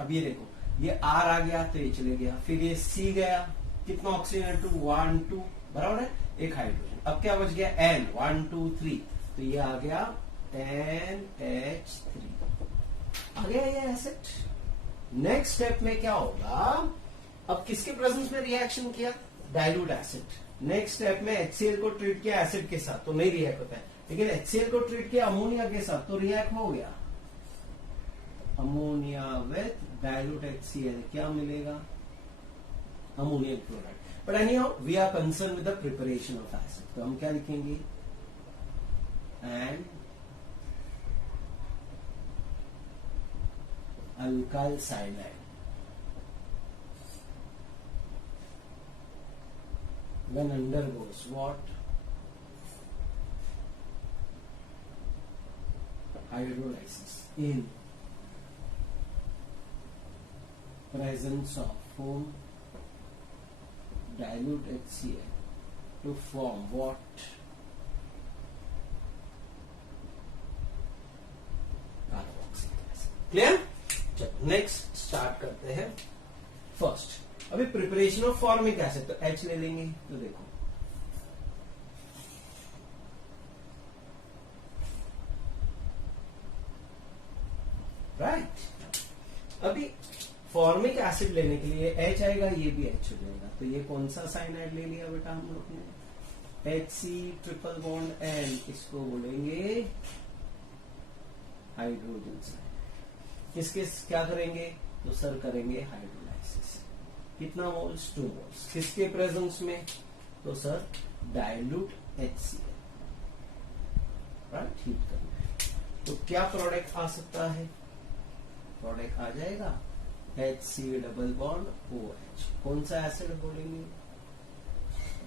अब ये देखो, ये R आ गया तो ये चले गया, फिर ये C गया, कितना ऑक्सीजन है? 2 1 2 बराबर है, एक हाइड्रोजन। अब क्या बच गया? N 1 2 3, तो ये आ गया NH3 आ गया ये एसिड। नेक्स्ट स्टेप में क्या होगा? अब किसके प्रेजेंस में रिएक्शन किया? Dilute acid. नेक्स्ट स्टेप में HCl को ट्रीट किया एसिड के साथ तो नहीं रिएक्ट होता है, लेकिन HCl को ट्रीट किया अमोनिया के साथ तो रिएक्ट हो गया। अमोनिया विथ डाइल्यूट HCl क्या मिलेगा? Ammonium chloride. But anyhow we are concern with the preparation of acid, तो हम क्या लिखेंगे? And alkyl cyanide when undergoes what? Hydrolysis in presence of foam dilute HCl to form what? Carboxylic acid. Clear? चलो next start करते हैं। First अभी preparation of formic acid, तो H ले लेंगे। तो देखो राइट। अभी फॉर्मिक एसिड लेने के लिए H आएगा, ये भी H हो जाएगा। तो ये कौन सा साइनाइड ले लिया बेटा हम लोग ने? HC ट्रिपल बॉन्ड N, इसको बोलेंगे हाइड्रोजन साइनाइड। किसके क्या करेंगे? तो सर करेंगे हाइड्रोलाइसिस। कितना मोल्स? 2 मोल्स। किसके प्रेजेंस में? तो sir dilute HCl right, heat करना। तो क्या प्रोडक्ट आ सकता है? प्रोडक्ट आ जाएगा HC डबल बॉन्ड OH। कौन सा एसिड बोलेंगे?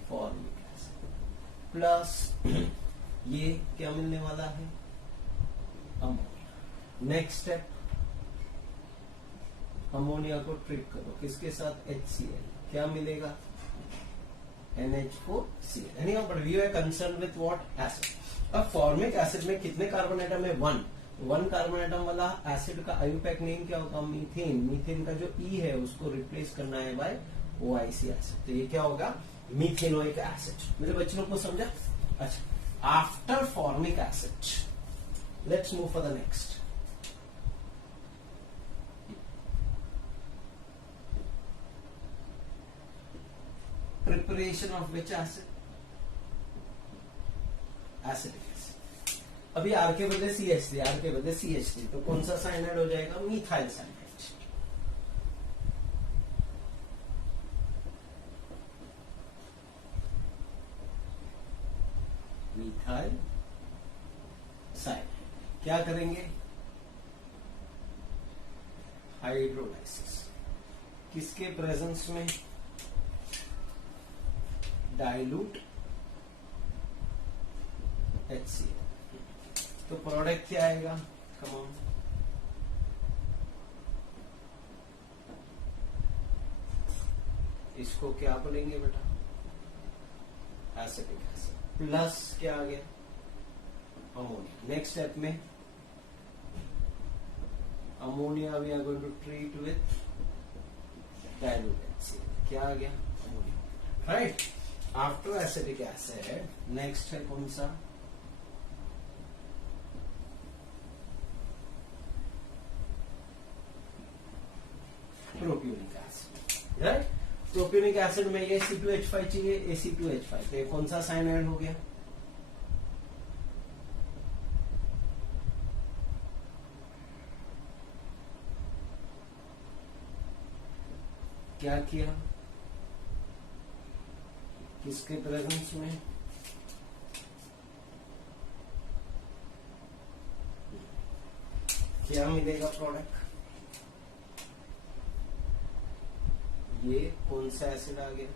Formic acid. प्लस ये क्या मिलने वाला है? अमोनिया। नेक्स्ट स्टेप, अमोनिया को ट्रीट करो, किसके साथ? HCl। क्या मिलेगा? NH4Cl। Anyhow but we are concern with what acid. अब फॉर्मिक एसिड में कितने कार्बन एटम है? 1 कार्बन एटम वाला एसिड का आयुपैक नेम क्या होगा? मीथेन। मीथेन का जो ई है उसको रिप्लेस करना है बाय OIC एसिड, तो ये क्या होगा? Methanoic acid. मेरे बच्चों को समझा? अच्छा, after formic acid let's move for the next. Preparation of which acid? Acidic acid. अभी आर के बदले CH3, आर के बदले CH3, तो कौन सा साइनाइड हो जाएगा? Methyl cyanide. Methyl cyanide. क्या करेंगे? हाइड्रोलाइसिस। किसके प्रेजेंस में? Dilute HCl। तो प्रोडक्ट क्या आएगा? कम ऑन, इसको क्या बोलेंगे बेटा? Acetic acid. प्लस क्या आ गया? अमोनिया। नेक्स्ट स्टेप में ammonia we are going to treat with dilute HCl। क्या आ गया? Ammonia. Right. After acetic acid next है कौन सा? Propionic acid. Right. Propionic acid में AC2H5 चाहिए, AC2H5, तो ये कौन सा साइनाइड हो गया? क्या किया? किसके प्रेजेंस में? क्या मिलेगा प्रोडक्ट? ये कौन सा एसिड आ गया?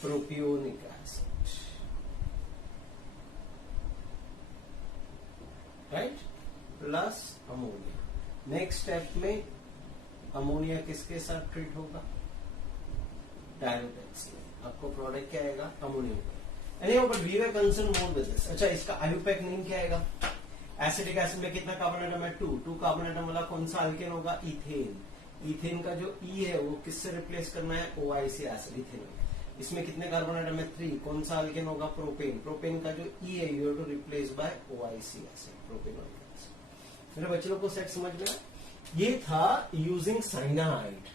Propionic acid. Right. Plus ammonia. Next step में अमोनिया किसके साथ ट्रीट होगा? Dilute HCl। आपको प्रोडक्ट क्या आएगा? Ammonia. Anyhow but we are concern more with this. अच्छा, इसका आयुपैक नेम क्या आएगा? एसिटिक एसिड में कितना कार्बन एटम है? 2 कार्बन एटम वाला कौन सा अल्केन होगा? इथेन। इथेन का जो ई है वो किससे रिप्लेस करना है? OIC acid, ethanol. इसमें कितने कार्बन एटम है? 3। कौन सा अल्केन होगा? प्रोपेन। प्रोपेन का जो ई है you have to replace by OIC acid, propanoic acid. मेरे बच्चों को सेट समझ में आया? ये था यूजिंग साइनाइड।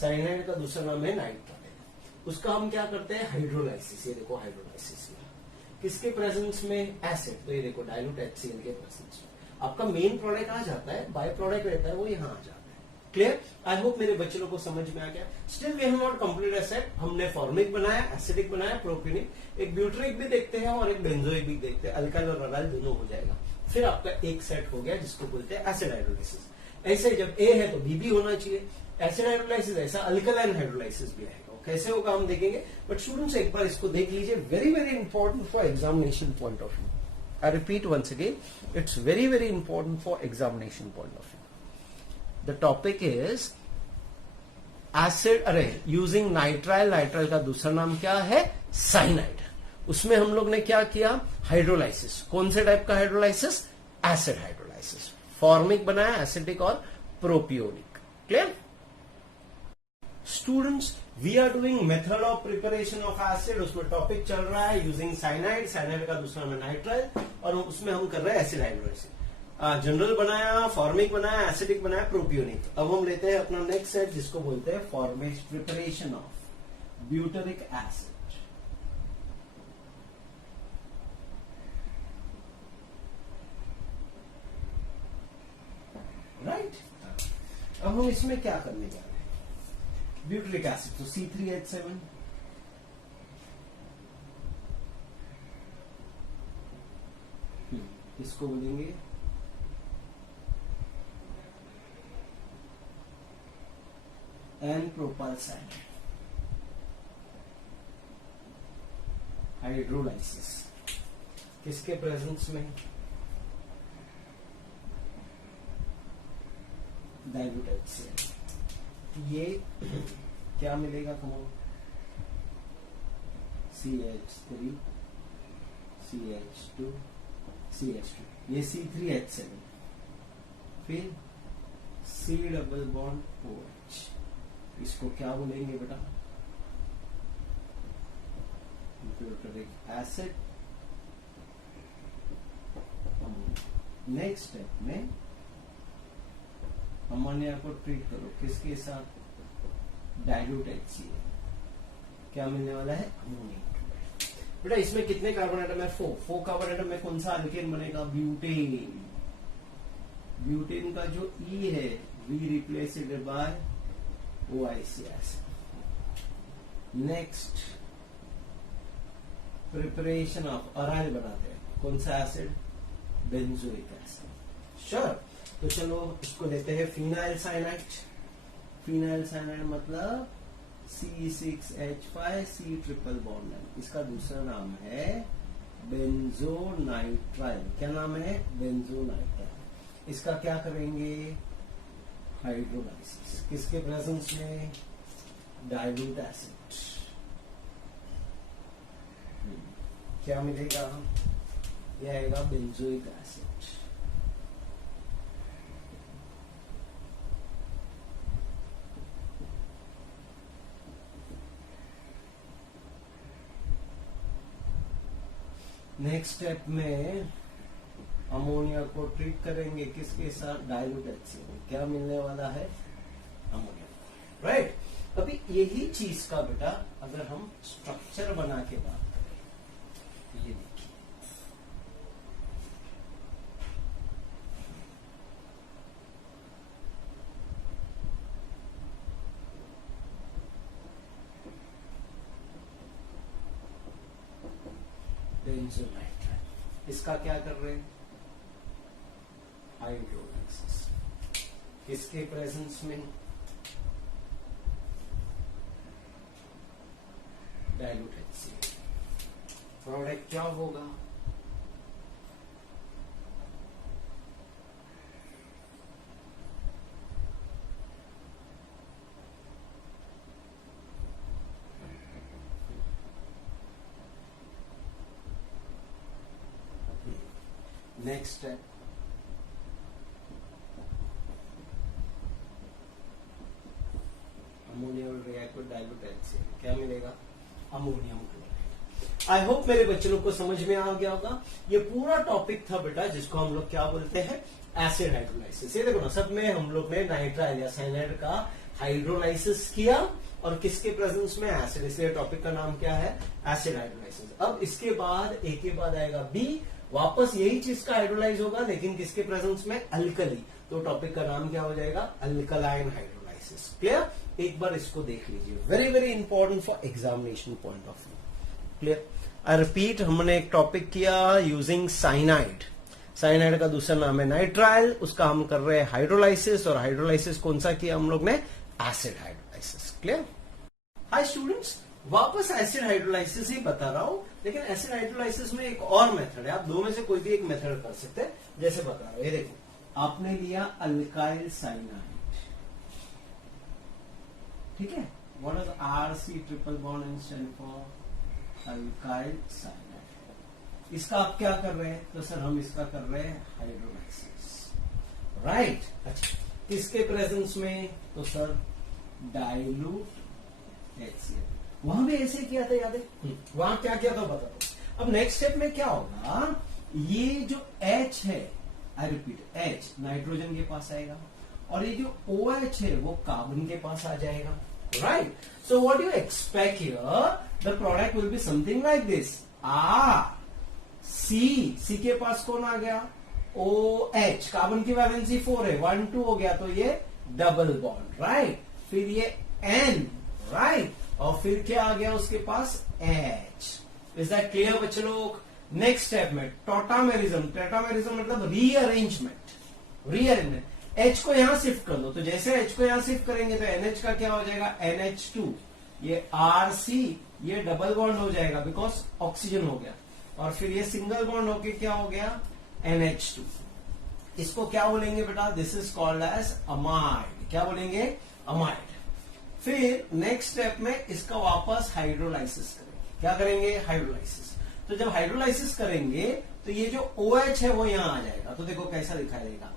साइनाइड का दूसरा नाम है नाइट्राइल। उसका हम क्या करते हैं? हाइड्रोलाइसिस। ये देखो हाइड्रोलाइसिस। किसके प्रेजेंस में? एसिड। तो ये देखो डाइल्यूट HCl के प्रेजेंस में। आपका मेन प्रोडक्ट आ जाता है, बाय प्रोडक्ट रहता है वो यहाँ आ जाता है। क्लियर? आई होप मेरे बच्चों को समझ में आ गया। Still we have not complete asset. हमने फॉर्मिक बनाया, एसिडिक बनाया, प्रोपिनिक, एक ब्यूटरिक भी देखते हैं और एक बेंजोइक भी देखते हैं। अल्काइल और रडाइल दोनों हो जाएगा। फिर आपका एक सेट हो गया जिसको बोलते हैं एसिड हाइड्रोलाइसिस। ऐसे जब A है तो B भी होना चाहिए। एसिड हाइड्रोलाइसिस ऐसा अल्कलाइन हाइड्रोलाइसिस भी आएगा। कैसे होगा हम देखेंगे, बट स्टूडेंट्स एक बार इसको देख लीजिए। Very very important for examination point of view. I repeat once again, it's very very important for examination point of view. The topic is acid, using nitrile. Nitrile का दूसरा नाम क्या है? साइनाइड। उसमें हम लोग ने क्या किया? हाइड्रोलाइसिस। कौन से टाइप का हाइड्रोलाइसिस? Acid hydrolysis. फॉर्मिक बनाया, एसिडिक और propionic. Clear students? We are doing method of preparation of acid. उसमें टॉपिक चल रहा है यूजिंग साइनाइड। साइनाइड का दूसरा नाम है नाइट्राइल और उसमें हम कर रहे हैं एसिड हाइड्रोलाइसिस। जनरल बनाया, फॉर्मिक बनाया, एसिडिक बनाया, प्रोपियोनिक। अब हम लेते हैं अपना नेक्स्ट सेट जिसको बोलते हैं formation preparation of butyric acid. Right. अब हम इसमें क्या करने जा रहे हैं? ब्यूटरिक एसिड, तो C3H7, इसको बोलेंगे एन प्रोपाइल साइनाइड। हाइड्रोलाइसिस किसके प्रेजेंस में? Dilute HCl। ये क्या मिलेगा? कमो CH3 CH2 CH2, ये C3H7, फिर C डबल बॉन्ड OH, इसको क्या बोलेंगे बेटा? Butyric acid. नेक्स्ट स्टेप में अमोनिया को ट्रीट करो किसके साथ? डाइल्यूट HCl, क्या मिलने वाला है? अमोनिया। बेटा इसमें कितने कार्बन एटम है? 4 कार्बन एटम में कौन सा अल्केन बनेगा? ब्यूटेन। ब्यूटेन का जो E है we replace it by OIC acid. Next preparation of aryl बनाते हैं, कौन सा एसिड? Benzoic acid. श्योर। तो चलो इसको लेते हैं फिनाइल साइनाइड। फिनाइल साइनाइड मतलब C6H5 C ट्रिपल बॉन्ड है, इसका दूसरा नाम है बेंजोनाइट्राइल। क्या नाम है? बेंजोनाइट्राइल। इसका क्या करेंगे? हाइड्रोलाइसिस, किसके प्रेजेंस में? Dilute acid. क्या मिलेगा? यह आएगा बेंजोइक एसिड। नेक्स्ट स्टेप में अमोनिया को ट्रीट करेंगे किसके साथ? डाइल्यूट HCl, क्या मिलने वाला है? अमोनिया। राइट। अभी यही चीज का बेटा अगर हम स्ट्रक्चर बना के बात करें, ये देखिए, बेंजोनाइट्राइल, इसका क्या कर रहे हैं? हाइड्रोलाइसिस, किसके प्रेजेंस में? Dilute HCl। प्रोडक्ट क्या होगा? Next step, ammonia will react with dilute HCl, क्या मिलेगा? Ammonium chloride. आई होप मेरे बच्चों को समझ में आ गया होगा। ये पूरा टॉपिक था बेटा जिसको हम लोग क्या बोलते हैं? Acid hydrolysis. ये देखो ना, सब में हम लोग ने नाइट्राइल या साइनाइड का हाइड्रोलाइसिस किया और किसके प्रेजेंस में? एसिड। इसलिए टॉपिक का नाम क्या है? Acid hydrolysis. अब इसके बाद एक के बाद आएगा बी, वापस यही चीज का हाइड्रोलाइज होगा लेकिन किसके प्रेजेंस में? अल्कली। तो टॉपिक का नाम क्या हो जाएगा? Alkaline hydrolysis. क्लियर? एक बार इसको देख लीजिए, very very important for examination point of view. Clear? I repeat, हमने एक टॉपिक किया यूजिंग साइनाइड। साइनाइड का दूसरा नाम है नाइट्राइल, उसका हम कर रहे हैं हाइड्रोलाइसिस, और हाइड्रोलाइसिस कौन सा किया हम लोग ने? Acid hydrolysis. Clear? Hi students, वापस एसिड हाइड्रोलाइसिस ही बता रहा हूं, लेकिन एसिड हाइड्रोलाइसिस में एक और मेथड है, आप दो में से कोई भी एक मेथड कर सकते हैं। जैसे बता रहा हूं, ये देखो, आपने लिया अल्काइल साइनाइड, ठीक है? What is RC triple bond and stand for? Alkyl cyanide. इसका आप क्या कर रहे हैं? तो सर हम इसका कर रहे हैं हाइड्रोलाइसिस, राइट? अच्छा, किसके प्रेजेंस में? तो सर डाइल्यूट HCl। वहां भी ऐसे किया था, याद है? वहां क्या किया था बता दो। अब नेक्स्ट स्टेप में क्या होगा? ये जो H है, आई रिपीट, H नाइट्रोजन के पास आएगा और ये जो OH है वो कार्बन के पास आ जाएगा, right? So what you expect here, the product will be something like this. C के पास कौन आ गया? OH, कार्बन की वैलेंसी 4 है, 1 2 हो गया तो ये डबल बॉन्ड, राइट? फिर ये N, राइट? और फिर क्या आ गया उसके पास? H। इज दैट क्लियर बच्चे लोग? नेक्स्ट स्टेप में टॉटामेरिज्म, टेट्रामेरिज्म मतलब रीअरेंजमेंट, रीअरेंजमेंट। H को यहां शिफ्ट कर दो, तो जैसे H को यहां शिफ्ट करेंगे तो NH का क्या हो जाएगा? NH2। ये RC, ये डबल बॉन्ड हो जाएगा बिकॉज ऑक्सीजन हो गया, और फिर ये सिंगल बॉन्ड होके क्या हो गया? NH2। इसको क्या बोलेंगे बेटा? This is called as amide. क्या बोलेंगे? अमाइड। फिर नेक्स्ट स्टेप में इसका वापस हाइड्रोलाइसिस करेंगे। क्या करेंगे? हाइड्रोलाइसिस। तो जब हाइड्रोलाइसिस करेंगे तो ये जो OH है वो यहां आ जाएगा। तो देखो कैसा दिखाई देगा,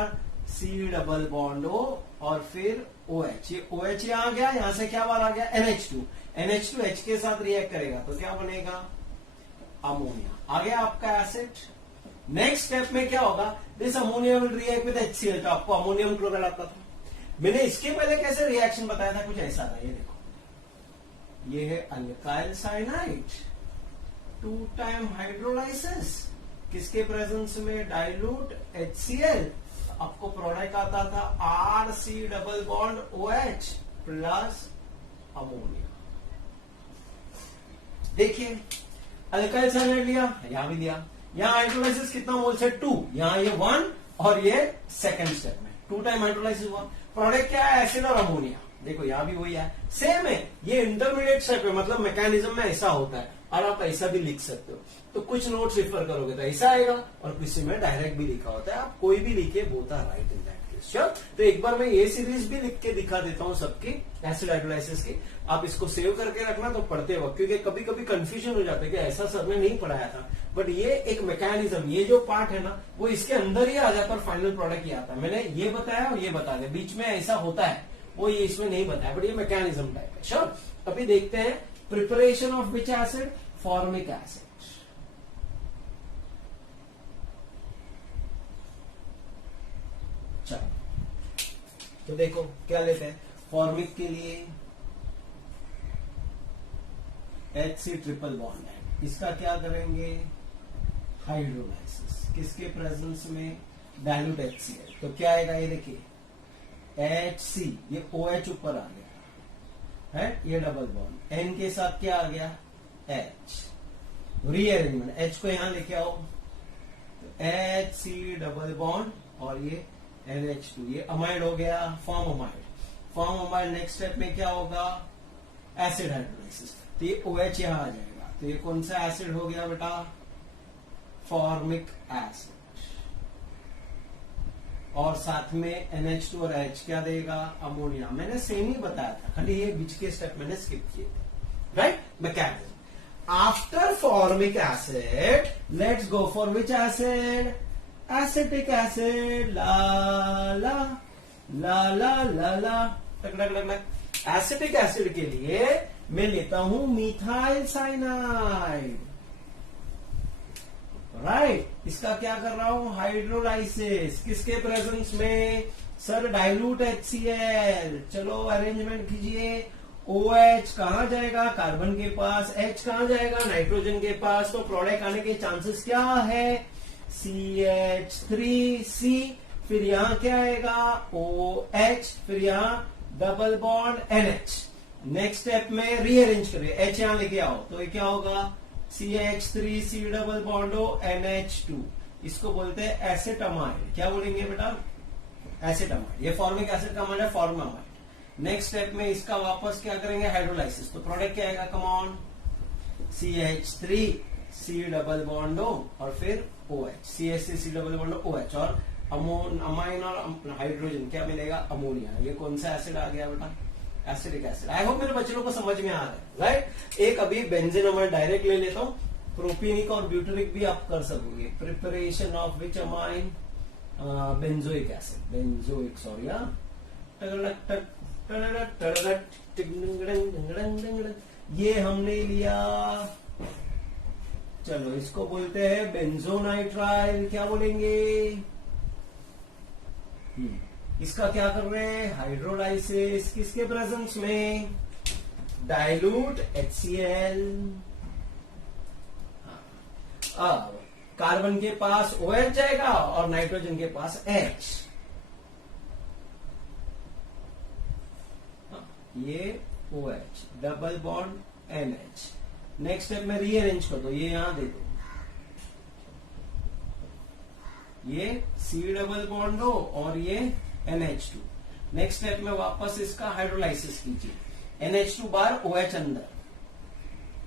RC डबल बॉन्ड O और फिर OH। ये OH यहां आ गया, यहां से क्या बाहर आ गया? NH2। NH2 H के साथ रिएक्ट करेगा तो क्या बनेगा? अमोनिया। आ गया आपका एसिड। नेक्स्ट स्टेप में क्या होगा? This ammonia will react with HCl। तो आपको अमोनियम क्लोराइड आता था। मैंने इसके पहले कैसे रिएक्शन बताया था, कुछ ऐसा था। ये देखो, ये है अल्काइल साइनाइड, 2 टाइम हाइड्रोलाइसिस, किसके प्रेजेंस में? Dilute HCl। आपको प्रोडक्ट आता था RC double bond OH plus ammonia. देखिए, अल्काइल साइनाइड लिया, यहां भी लिया। यहां हाइड्रोलाइसिस कितना मोल से? 2। यहां ये 1 और ये सेकंड स्टेप में 2 टाइम हाइड्रोलाइसिस हुआ। प्रोडक्ट क्या है? एसिड और अमोनिया। देखो यहां भी वही है, सेम है। ये इंटरमीडिएट स्टेप है, मतलब मैकेनिज्म में ऐसा होता है। और आप ऐसा भी लिख सकते हो। तो कुछ नोट्स रेफर करोगे तो ऐसा आएगा, और किसी में डायरेक्ट भी लिखा होता है। आप कोई भी लिखे, both are right in that case. Sure. तो एक बार मैं ये सीरीज भी लिख के दिखा देता हूँ सबकी, एसिड हाइड्रोलाइसिस की। आप इसको सेव करके रखना तो पढ़ते वक्त, क्योंकि कभी कभी कंफ्यूजन हो जाता है कि ऐसा सर ने नहीं पढ़ाया था। बट ये एक मैकेनिज्म, ये जो पार्ट है ना, वो इसके अंदर ही आ जाता है और फाइनल प्रोडक्ट ही आता है। मैंने ये बताया और ये बता दिया, बीच में ऐसा होता है वो ये इसमें नहीं बताया, बट ये मैकेनिज्म टाइप है। श्योर। अभी देखते हैं preparation of which acid? Formic acid. चलो, तो देखो क्या लेते हैं फॉर्मिक के लिए? HC ट्रिपल बॉन्ड है, इसका क्या करेंगे? हाइड्रोलाइसिस। किसके प्रेजेंस में? Dilute HCl। तो क्या आएगा? ये देखिए, HC, ये OH ऊपर आ गया है, ये डबल बॉन्ड। N के साथ क्या आ गया? H। रीअरेंजमेंट, H को यहां लेके आओ, तो HC डबल बॉन्ड और ये NH2, ये अमाइड हो गया, form amide. Form amide next step में क्या होगा? Acid hydrolysis. तो ये OH यहां आ जाएगा। तो ये कौन सा एसिड हो गया बेटा? Formic acid. और साथ में NH2 और H क्या देगा? अमोनिया। मैंने सेम ही बताया था, खाली ये बीच के स्टेप मैंने स्किप किए थे। Right? Mechanism. After formic acid, let's go for which acid? Acetic acid. ला ला ला ला ला ला, टक टक टक टक। एसिटिक एसिड के लिए मैं लेता हूं मिथाइल साइनाइड। राइट। इसका क्या कर रहा हूं? हाइड्रोलाइसिस। किसके प्रेजेंस में? Sir dilute HCl। चलो अरेंजमेंट कीजिए। OH कहां जाएगा? कार्बन के पास। H कहां जाएगा? नाइट्रोजन के पास। तो प्रोडक्ट आने के चांसेस क्या है? CH3C। फिर यहां क्या आएगा? OH। फिर यहां double bond NH। Next step में रीअरेंज करिए, H यहां लेके आओ, तो ये क्या होगा? CH3C double bond O NH2। इसको बोलते हैं एसिटामाइड। क्या बोलेंगे बेटा? एसिटामाइड। ये फॉर्मिक एसिड का मतलब फॉर्मामाइड। नेक्स्ट स्टेप में इसका वापस क्या करेंगे? हाइड्रोलाइसिस। तो प्रोडक्ट क्या आएगा? Come on, CH3C double bond O और फिर OH। CH3C double bond OH और अमाइन और हाइड्रोजन क्या मिलेगा? अमोनिया। ये कौन सा एसिड आ गया बेटा? Acidic acid. आई होप मेरे बच्चों को समझ में आ रहा है। राइट। एक अभी बेंजीन डायरेक्ट ले लेता हूं, प्रोपिनिक और ब्यूटेरिक भी आप कर सकोगे। Preparation of which amine? Benzoic acid, benzoic, sorry, ये हमने लिया। चलो इसको बोलते हैं बेंजोनाइट्राइल। क्या बोलेंगे? इसका क्या कर रहे हैं? हाइड्रोलाइसिस। किसके प्रेजेंस में? Dilute HCl। अब कार्बन के पास OH जाएगा और नाइट्रोजन के पास H। ये OH double bond NH। Next step में रीअरेंज कर दो, ये यहां दे दो, ये C डबल बॉन्ड हो और ये NH2। नेक्स्ट स्टेप में वापस इसका हाइड्रोलाइसिस कीजिए, NH2 बार OH अंदर,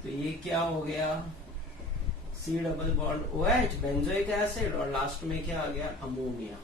तो ये क्या हो गया? C double bond OH benzoic acid और लास्ट में क्या आ गया? अमोनिया।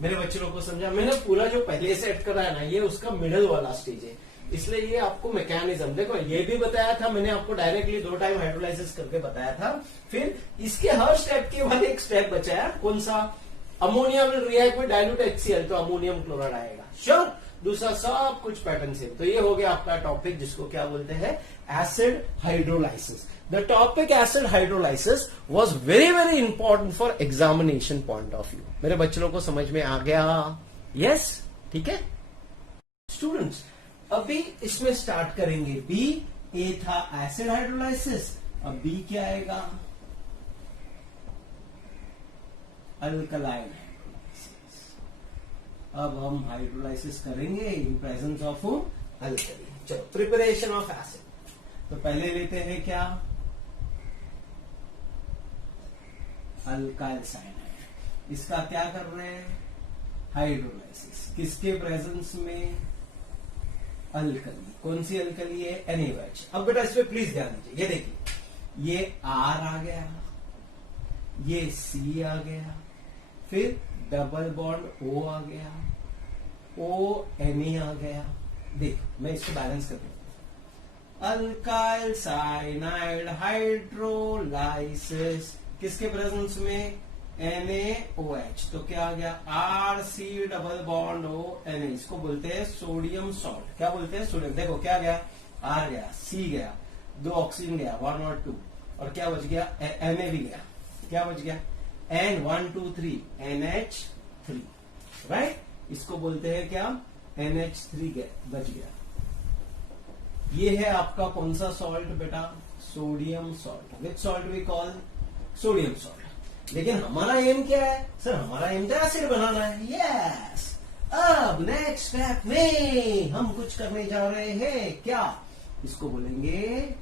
मेरे बच्चों को समझा? मैंने पूरा जो पहले सेट करा है ना, ये उसका मिडल वाला स्टेज है। इसलिए ये आपको मैकेनिज्म देखो, ये भी बताया था मैंने आपको डायरेक्टली 2 टाइम हाइड्रोलाइसिस करके बताया था। फिर इसके हर स्टेप के बाद एक स्टेप बचा है, कौन सा? Ammonia will react with dilute HCl, तो अमोनियम क्लोराइड आएगा। श्योर, दूसरा सब कुछ पैटर्न सेम। तो ये हो गया आपका टॉपिक, जिसको क्या बोलते हैं? Acid hydrolysis. The topic acid hydrolysis was very very important for examination point of view. मेरे बच्चों को समझ में आ गया? यस, ठीक है स्टूडेंट्स। अभी इसमें स्टार्ट करेंगे बी। ए था एसिड हाइड्रोलाइसिस, अब बी क्या आएगा? Alkaline hydrolysis. अब हम हाइड्रोलाइसिस करेंगे इन प्रेजेंस ऑफ अल्कली। चलो, प्रिपरेशन ऑफ एसिड। तो पहले लेते हैं क्या? Alkyl cyanide. इसका क्या कर रहे हैं? हाइड्रोलाइसिस। किसके प्रेजेंस में? अल्कली। कौन सी अल्कली है? NaOH। अब बेटा इस पे प्लीज ध्यान दीजिए, ये देखिए, ये R आ गया, ये C आ गया, फिर डबल बॉन्ड O आ गया, O Na आ गया। देख, मैं इसको बैलेंस कर दूं। अल्काइल साइनाइड हाइड्रोलाइसिस किसके प्रेजेंस में? NaOH। तो क्या आ गया? RC double bond O Na। इसको बोलते हैं सोडियम सॉल्ट। क्या बोलते हैं? सोडियम। देखो क्या गया? R गया, C गया, 2 ऑक्सीजन गया, 1 और 2, और क्या बच गया? Na भी गया। क्या बच गया? N 1 2 3 NH3, right. इसको बोलते हैं क्या? NH3 बच गया। ये है आपका कौन सा सॉल्ट बेटा? Sodium salt. Which salt we call? Sodium salt. लेकिन हमारा एम क्या है? सर हमारा एम तो एसिड बनाना है। यस। अब नेक्स्ट स्टेप में हम कुछ करने जा रहे हैं। क्या? इसको बोलेंगे,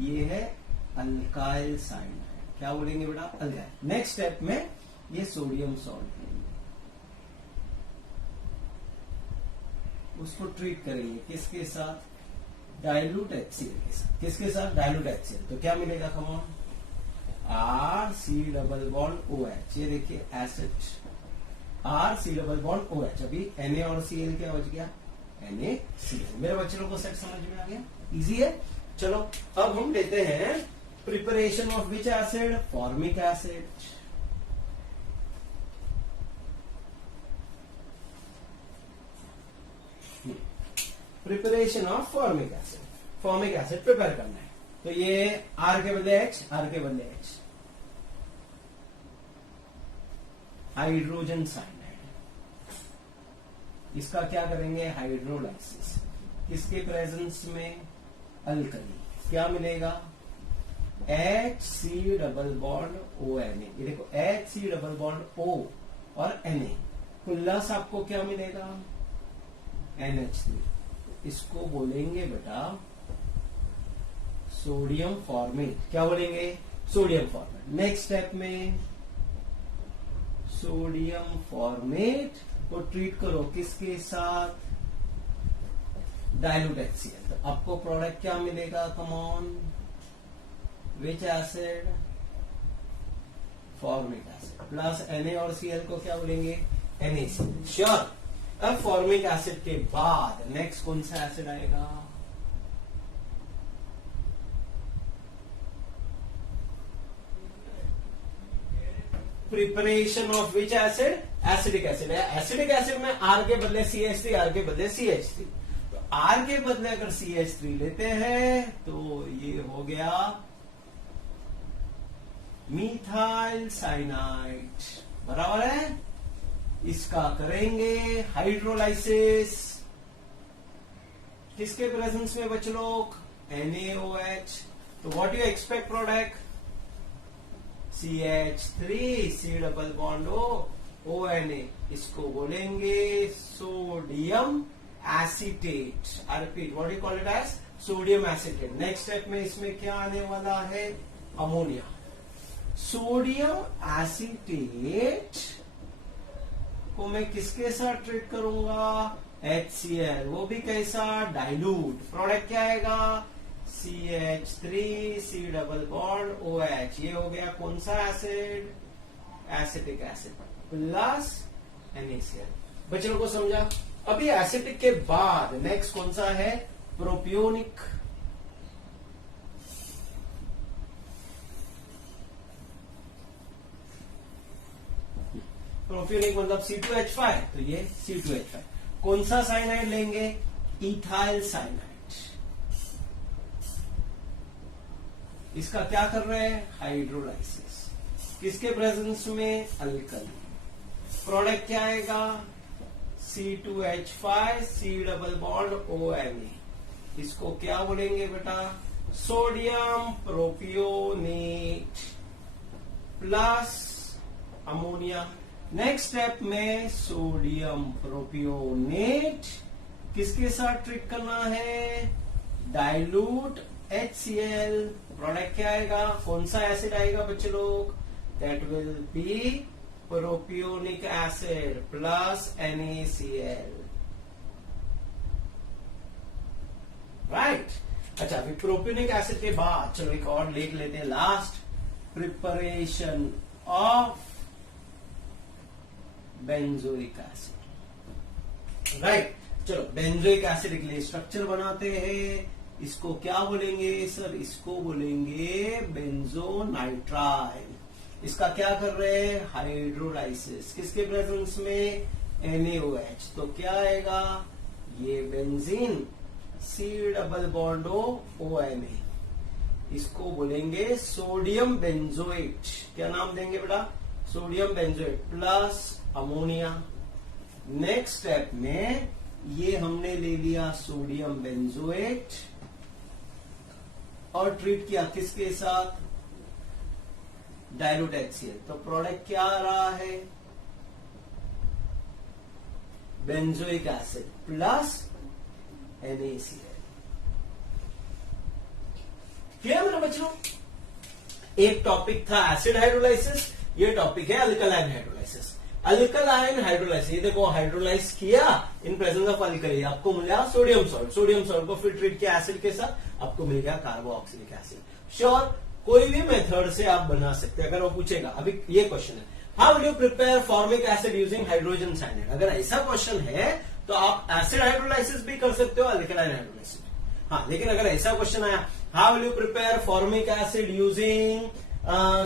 ये है अल्काइल साइनाइड। क्या बोलेंगे बेटा? अल्काइल। नेक्स्ट स्टेप में ये सोडियम सॉल्ट लेंगे, उसको ट्रीट करेंगे किसके साथ? डाइल्यूट HCl के साथ। किसके साथ? Dilute HCl। तो क्या मिलेगा? Come on, RC double bond OH। ये देखिए acid, RC double bond OH। अभी Na और Cl क्या बच गया? NaCl। मेरे बच्चों को सेट समझ में आ गया? इजी है। चलो, अब हम लेते हैं preparation of which acid? Formic acid. Preparation of formic acid. Formic acid prepare करना है, तो ये R के बदले H, R के बदले H, हाइड्रोजन साइनाइड। इसका क्या करेंगे? हाइड्रोलाइसिस। किसके प्रेजेंस में? अल्कली। क्या मिलेगा? HC double bond ONA। ये देखो, HC डबल बॉन्ड O और Na, प्लस आपको क्या मिलेगा? NH3। इसको बोलेंगे बेटा सोडियम फॉर्मेट। क्या बोलेंगे? Sodium format. नेक्स्ट स्टेप में सोडियम फॉर्मेट को ट्रीट करो किसके साथ? Dilute HCl। तो आपको प्रोडक्ट क्या मिलेगा? Come on, which acid? Formic acid. Plus Na और Cl को क्या बोलेंगे? NaCl। श्योर। अब फॉर्मिक एसिड के बाद नेक्स्ट कौन सा एसिड आएगा? Preparation of which acid? Acidic acid है। एसिडिक एसिड में R के बदले CH3, R के बदले CH3। तो R के बदले अगर CH3 लेते हैं तो ये हो गया मीथाइल साइनाइड। बराबर है। इसका करेंगे हाइड्रोलाइसिस। किसके प्रेजेंस में बच्चे लोग? NaOH। तो what you expect product? CH3, C double bond ONA। इसको बोलेंगे sodium acetate. I repeat, what you call it as? Sodium acetate. Next step में इसमें क्या आने वाला है? अमोनिया। सोडियम एसीटेट को मैं किसके साथ ट्रीट करूंगा? HCl। वो भी कैसा? डाइल्यूट। प्रोडक्ट क्या आएगा? CH3, C double bond OH। ये हो गया कौन सा acid? Acetic acid plus NaCl। बच्चों को समझा? अभी एसिटिक के बाद नेक्स्ट कौन सा है? प्रोपियोनिक, प्रोपियोनिक मतलब C2H5, तो ये C2H5। कौन सा साइनाइड लेंगे? Ethyl cyanide. इसका क्या कर रहे हैं? हाइड्रोलाइसिस। किसके प्रेजेंस में? अल्कली। प्रोडक्ट क्या आएगा? C2H5 C double bond ONA। इसको क्या बोलेंगे बेटा? Sodium propionate plus ammonia. Next step में सोडियम प्रोपियोनेट किसके साथ ट्रीट करना है? Dilute HCl। प्रोडक्ट क्या आएगा? कौन सा एसिड आएगा बच्चे लोग? That will be propionic acid plus NaCl। Right. अच्छा, अभी प्रोपियोनिक एसिड के बाद चलो एक और लिख लेते हैं, last, preparation of benzoic acid. Right. चलो बेंजोइक एसिड के लिए स्ट्रक्चर बनाते हैं। इसको क्या बोलेंगे सर? इसको बोलेंगे बेंजोनाइट्राइल। इसका क्या कर रहे हैं? हाइड्रोलाइसिस। किसके प्रेजेंस में? NaOH। तो क्या आएगा? ये benzene C double bond ONA। इसको बोलेंगे सोडियम बेंजोएट। क्या नाम देंगे बेटा? Sodium benzoate plus ammonia. Next step में ये हमने ले लिया सोडियम बेंजोएट और ट्रीट किया किसके साथ? Dilute HCl। तो प्रोडक्ट क्या आ रहा है? Benzoic acid plus NaCl। Clear मेरे बच्चों? एक टॉपिक था एसिड हाइड्रोलाइसिस, ये टॉपिक है अल्कलाइन हाइड्रोलाइसिस। अल्कलाइन हाइड्रोलाइसिस, ये देखो हाइड्रोलाइज किया इन प्रेजेंस ऑफ अल्कली, आपको मिला सोडियम सॉल्ट। सोडियम सॉल्ट को फिर ट्रीट किया एसिड के साथ, आपको मिल गया कार्बोक्सिलिक एसिड। श्योर, कोई भी मेथड से आप बना सकते हैं। अगर वो पूछेगा, अभी ये क्वेश्चन है, how will you prepare formic acid using hydrogen cyanide? अगर ऐसा क्वेश्चन है तो आप एसिड हाइड्रोलाइसिस भी कर सकते हो, अल्कलाइन हाइड्रोलाइसिस। हाँ, लेकिन अगर ऐसा क्वेश्चन आया, how will you prepare formic acid using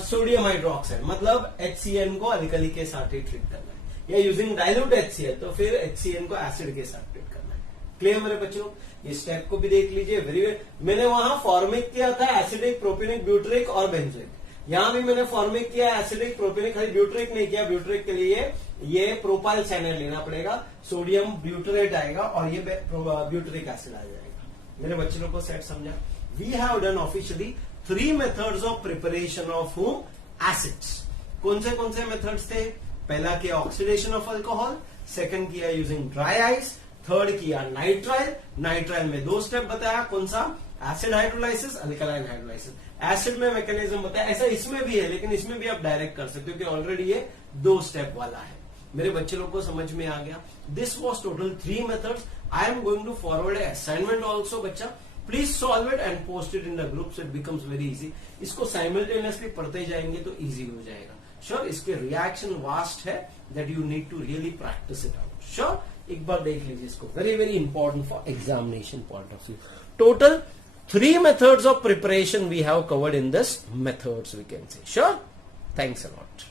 sodium hydroxide, मतलब HCN को अल्कली के साथ ही ट्रीट करना है, या यूजिंग डाइल्यूट HCl, तो फिर HCN को एसिड के साथ ट्रीट करना है। क्लियर मेरे बच्चों? ये स्टेप को भी देख लीजिए। वेरी मैंने वहां फॉर्मिक किया था एसिडिक, प्रोपिनिक, ब्यूटरिक और बेंजोइक। यहां भी मैंने फॉर्मिक किया एसिडिक, प्रोपिनिक, खाली ब्यूटरिक नहीं किया। ब्यूटरिक के लिए ये प्रोपाइल साइनाइड लेना पड़ेगा, सोडियम ब्यूटरेट आएगा और ये ब्यूटरिक एसिड आ जाएगा। मेरे बच्चे लोग को सेट समझा? We have done officially 3 methods of preparation of acids. कौन से मेथड्स थे? पहला किया ऑक्सीडेशन ऑफ अल्कोहल, सेकंड किया यूजिंग ड्राई आइस, थर्ड किया नाइट्राइल। नाइट्राइल में 2 स्टेप बताया, कौन सा? Acid hydrolysis, alkaline hydrolysis. Acid में मैकेनिज्म बताया, ऐसा इसमें भी है, लेकिन इसमें भी आप डायरेक्ट कर सकते हो कि ऑलरेडी ये 2 स्टेप वाला है। मेरे बच्चे लोग को समझ में आ गया? This was total 3 methods. I am going to forward assignment also बच्चा, please solve it and post it in the group, so it becomes very easy. इसको साइमल्टेनियसली पढ़ते जाएंगे तो इजी हो जाएगा। श्योर, इसके रिएक्शन वास्ट है, that you need to really practice it out. Sure, एक बार देख लीजिए इसको, very very important for examination point of view. Total 3 methods of preparation we have covered in this methods, we can say. Sure, thanks a lot.